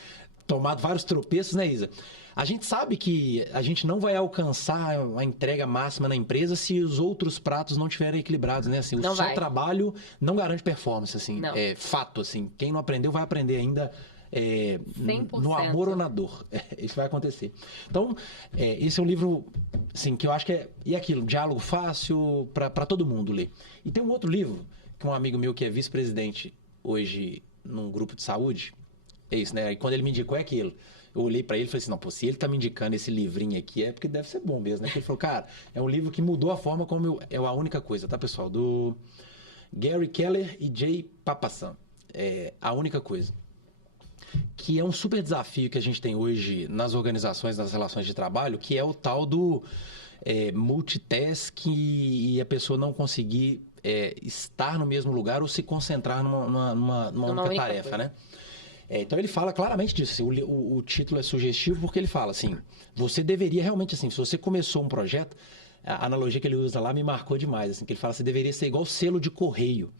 tomado vários tropeços, né, Isa? A gente sabe que a gente não vai alcançar a entrega máxima na empresa se os outros pratos não estiverem equilibrados, né? Assim, o seu trabalho não garante performance, assim. Não. É fato, assim. Quem não aprendeu vai aprender ainda no amor ou na dor. Isso vai acontecer. Então, esse é um livro, assim, que eu acho que e aquilo, diálogo fácil para todo mundo ler. E tem um outro livro que um amigo meu que é vice-presidente hoje num grupo de saúde, é isso, né? E quando ele me indicou aquilo, eu olhei pra ele e falei assim, não, pô, se ele tá me indicando esse livrinho aqui é porque deve ser bom mesmo, né? Porque ele falou, cara, é um livro que mudou a forma como é a única coisa, tá, pessoal? Do Gary Keller e Jay Papasan. É a única coisa. Que é um super desafio que a gente tem hoje nas organizações, nas relações de trabalho, que é o tal do multitask e a pessoa não conseguir estar no mesmo lugar ou se concentrar numa única tarefa, coisa, né? Então ele fala claramente disso. O título é sugestivo porque ele fala assim, você deveria realmente, assim, se você começou um projeto, a analogia que ele usa lá me marcou demais, assim, que ele fala, você deveria ser igual selo de correio.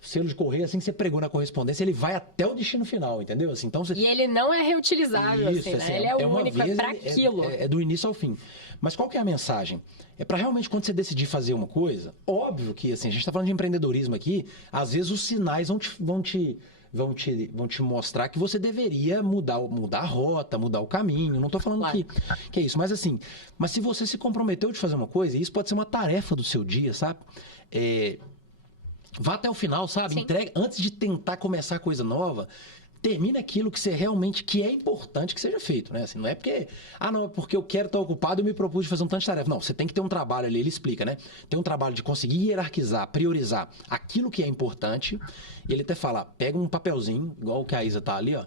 Selo de correio, assim que você pregou na correspondência, ele vai até o destino final, entendeu? Assim, então, E ele não é reutilizável, isso, assim, né? Ele é único, é para aquilo. É do início ao fim. Mas qual que é a mensagem? É para realmente, quando você decidir fazer uma coisa, óbvio que, assim, a gente está falando de empreendedorismo aqui, às vezes os sinais vão te mostrar que você deveria mudar a rota, mudar o caminho. Não estou falando que é isso. Mas assim, se você se comprometeu de fazer uma coisa, isso pode ser uma tarefa do seu dia, sabe? Vá até o final, sabe? Sim. Entrega, antes de tentar começar coisa nova, termina aquilo que você realmente, que é importante que seja feito, né? Assim, não é porque, porque eu quero estar ocupado e me propus de fazer um tanto de tarefa. Não, você tem que ter um trabalho ali, ele explica, né? Tem um trabalho de conseguir hierarquizar, priorizar aquilo que é importante. E ele até fala, pega um papelzinho, igual o que a Isa tá ali, ó.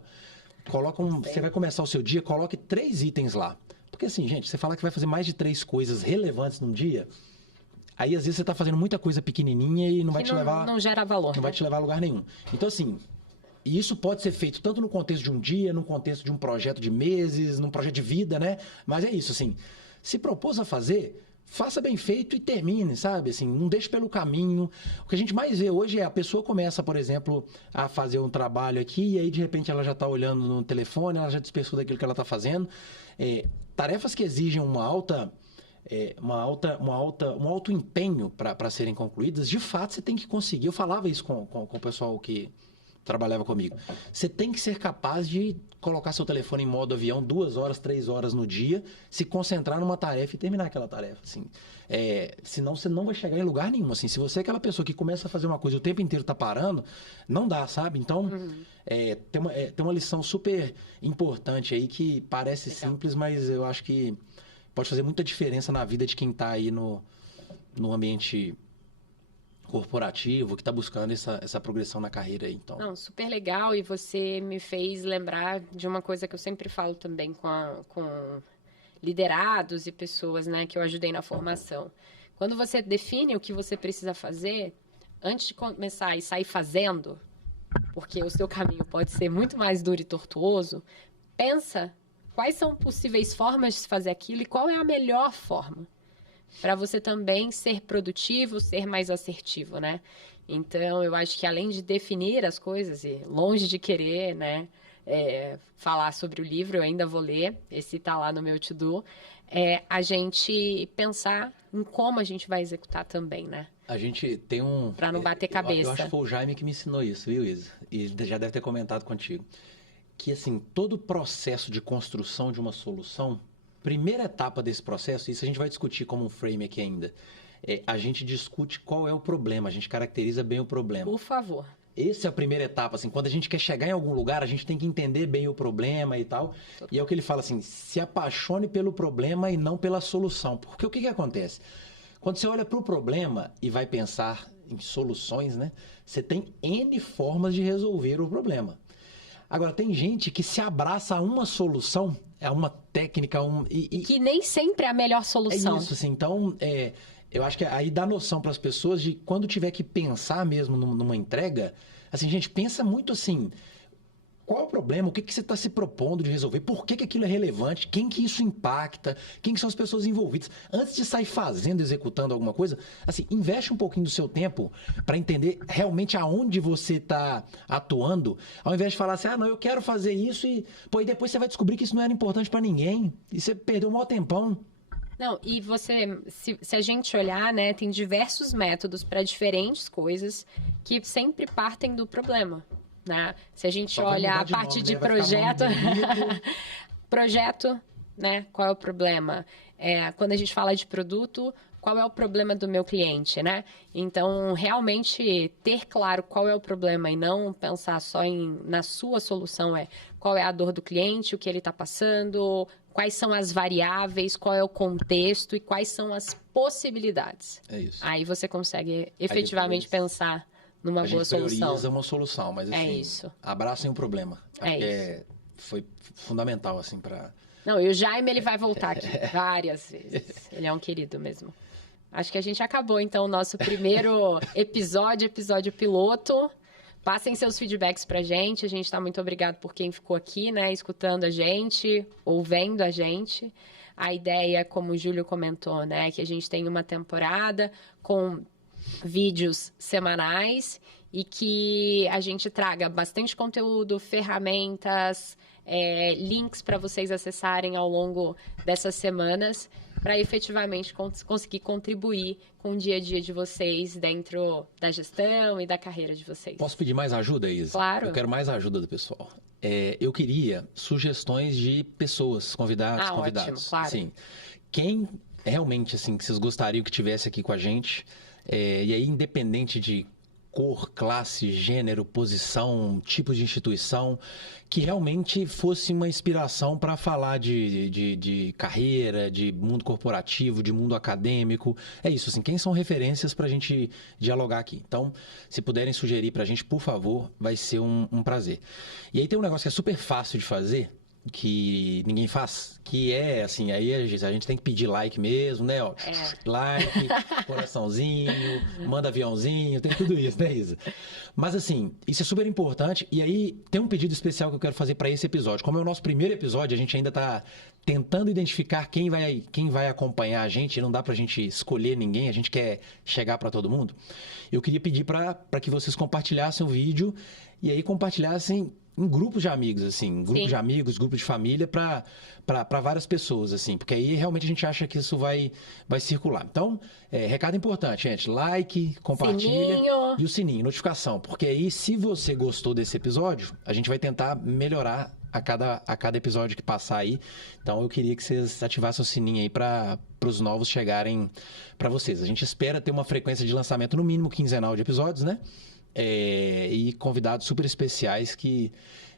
Você vai começar o seu dia, coloque 3 itens lá. Porque assim, gente, você falar que vai fazer mais de 3 coisas relevantes num dia, Aí, às vezes, você tá fazendo muita coisa pequenininha e não vai te levar... Não gera valor. Não vai te levar a lugar nenhum. Então, assim, e isso pode ser feito tanto no contexto de um dia, no contexto de um projeto de meses, num projeto de vida, né? Mas é isso, assim, se propôs a fazer, faça bem feito e termine, sabe? Assim, não deixe pelo caminho. O que a gente mais vê hoje é a pessoa começa, por exemplo, a fazer um trabalho aqui e aí, de repente, ela já está olhando no telefone, ela já dispersou daquilo que ela está fazendo. Tarefas que exigem um alto empenho para serem concluídas, de fato, você tem que conseguir. Eu falava isso com o pessoal que trabalhava comigo. Você tem que ser capaz de colocar seu telefone em modo avião 2 horas, 3 horas no dia, se concentrar numa tarefa e terminar aquela tarefa. Assim. Senão você não vai chegar em lugar nenhum. Assim. Se você é aquela pessoa que começa a fazer uma coisa e o tempo inteiro tá parando, não dá, sabe? Então, tem uma lição super importante aí que parece simples, mas eu acho que pode fazer muita diferença na vida de quem tá aí no ambiente corporativo, que está buscando essa progressão na carreira aí, então. Não, super legal, e você me fez lembrar de uma coisa que eu sempre falo também com liderados e pessoas, né, que eu ajudei na formação. Quando você define o que você precisa fazer, antes de começar e sair fazendo, porque o seu caminho pode ser muito mais duro e tortuoso, pensa quais são possíveis formas de se fazer aquilo e qual é a melhor forma. Para você também ser produtivo, ser mais assertivo, né? Então, eu acho que além de definir as coisas, e longe de querer, né, falar sobre o livro, eu ainda vou ler, esse está lá no meu to-do, a gente pensar em como a gente vai executar também, né? A gente tem para não bater cabeça. Eu acho que foi o Jaime que me ensinou isso, viu, Isa? E ele já deve ter comentado contigo. Que, assim, todo o processo de construção de uma solução, primeira etapa desse processo, isso a gente vai discutir como um frame aqui ainda, a gente discute qual é o problema, a gente caracteriza bem o problema. Por favor. Essa é a primeira etapa, assim, quando a gente quer chegar em algum lugar, a gente tem que entender bem o problema e tal. E é o que ele fala assim, se apaixone pelo problema e não pela solução. Porque o que acontece? Quando você olha para o problema e vai pensar em soluções, né? Você tem N formas de resolver o problema. Agora, tem gente que se abraça a uma solução, a uma técnica... que nem sempre é a melhor solução. É isso, assim. Então, eu acho que aí dá noção para as pessoas de quando tiver que pensar mesmo numa entrega, assim, gente, pensa muito assim... Qual é o problema? O que você está se propondo de resolver? Por que aquilo é relevante? Quem que isso impacta? Quem que são as pessoas envolvidas? Antes de sair fazendo, executando alguma coisa, assim, investe um pouquinho do seu tempo para entender realmente aonde você está atuando, ao invés de falar assim, não, eu quero fazer isso e depois você vai descobrir que isso não era importante para ninguém e você perdeu um maior tempão. Não, e se a gente olhar, né, tem diversos métodos para diferentes coisas que sempre partem do problema. Né? Se a gente olhar a parte de projeto, projeto, né? Qual é o problema? Quando a gente fala de produto, qual é o problema do meu cliente, né? Então, realmente ter claro qual é o problema e não pensar só na sua solução, qual é a dor do cliente, o que ele está passando, quais são as variáveis, qual é o contexto e quais são as possibilidades. É isso. Aí você consegue efetivamente pensar numa boa solução. A gente prioriza uma solução, mas assim, abracem o problema. Foi fundamental, assim, para... Não, e o Jaime, ele vai voltar aqui várias vezes. Ele é um querido mesmo. Acho que a gente acabou, então, o nosso primeiro episódio piloto. Passem seus feedbacks pra gente. A gente tá muito obrigado por quem ficou aqui, né, escutando a gente, ouvendo a gente. A ideia, como o Júlio comentou, né, que a gente tem uma temporada com vídeos semanais e que a gente traga bastante conteúdo, ferramentas, links para vocês acessarem ao longo dessas semanas para efetivamente conseguir contribuir com o dia a dia de vocês dentro da gestão e da carreira de vocês. Posso pedir mais ajuda, Isa? Claro. Eu quero mais ajuda do pessoal. Eu queria sugestões de pessoas, convidados. Ótimo, claro. Sim. Quem realmente, assim, que vocês gostariam que tivesse aqui com a gente... e aí, independente de cor, classe, gênero, posição, tipo de instituição, que realmente fosse uma inspiração para falar de carreira, de mundo corporativo, de mundo acadêmico. É isso, assim, quem são referências para a gente dialogar aqui. Então, se puderem sugerir para a gente, por favor, vai ser um prazer. E aí tem um negócio que é super fácil de fazer, que ninguém faz, que é assim, aí a gente tem que pedir like mesmo, né? Ó, like, coraçãozinho, manda aviãozinho, tem tudo isso, né, Isa? Mas assim, isso é super importante. E aí tem um pedido especial que eu quero fazer para esse episódio. Como é o nosso primeiro episódio, a gente ainda tá tentando identificar quem vai acompanhar a gente. Não dá pra gente escolher ninguém, a gente quer chegar para todo mundo. Eu queria pedir para que vocês compartilhassem o vídeo e aí compartilhassem em grupos de amigos, assim, grupos de amigos, grupos de família, para várias pessoas, assim, porque aí realmente a gente acha que isso vai circular. Então, recado importante, gente, like, compartilha e o sininho, notificação, porque aí se você gostou desse episódio, a gente vai tentar melhorar a cada episódio que passar aí. Então, eu queria que vocês ativassem o sininho aí para os novos chegarem para vocês. A gente espera ter uma frequência de lançamento no mínimo quinzenal de episódios, né? E convidados super especiais que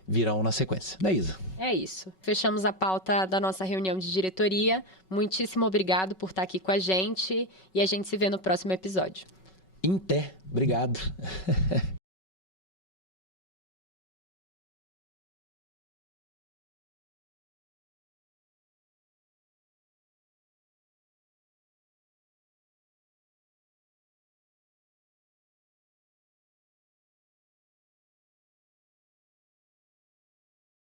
virão na sequência. Né, Isa? É isso. Fechamos a pauta da nossa reunião de diretoria. Muitíssimo obrigado por estar aqui com a gente e a gente se vê no próximo episódio. Obrigado.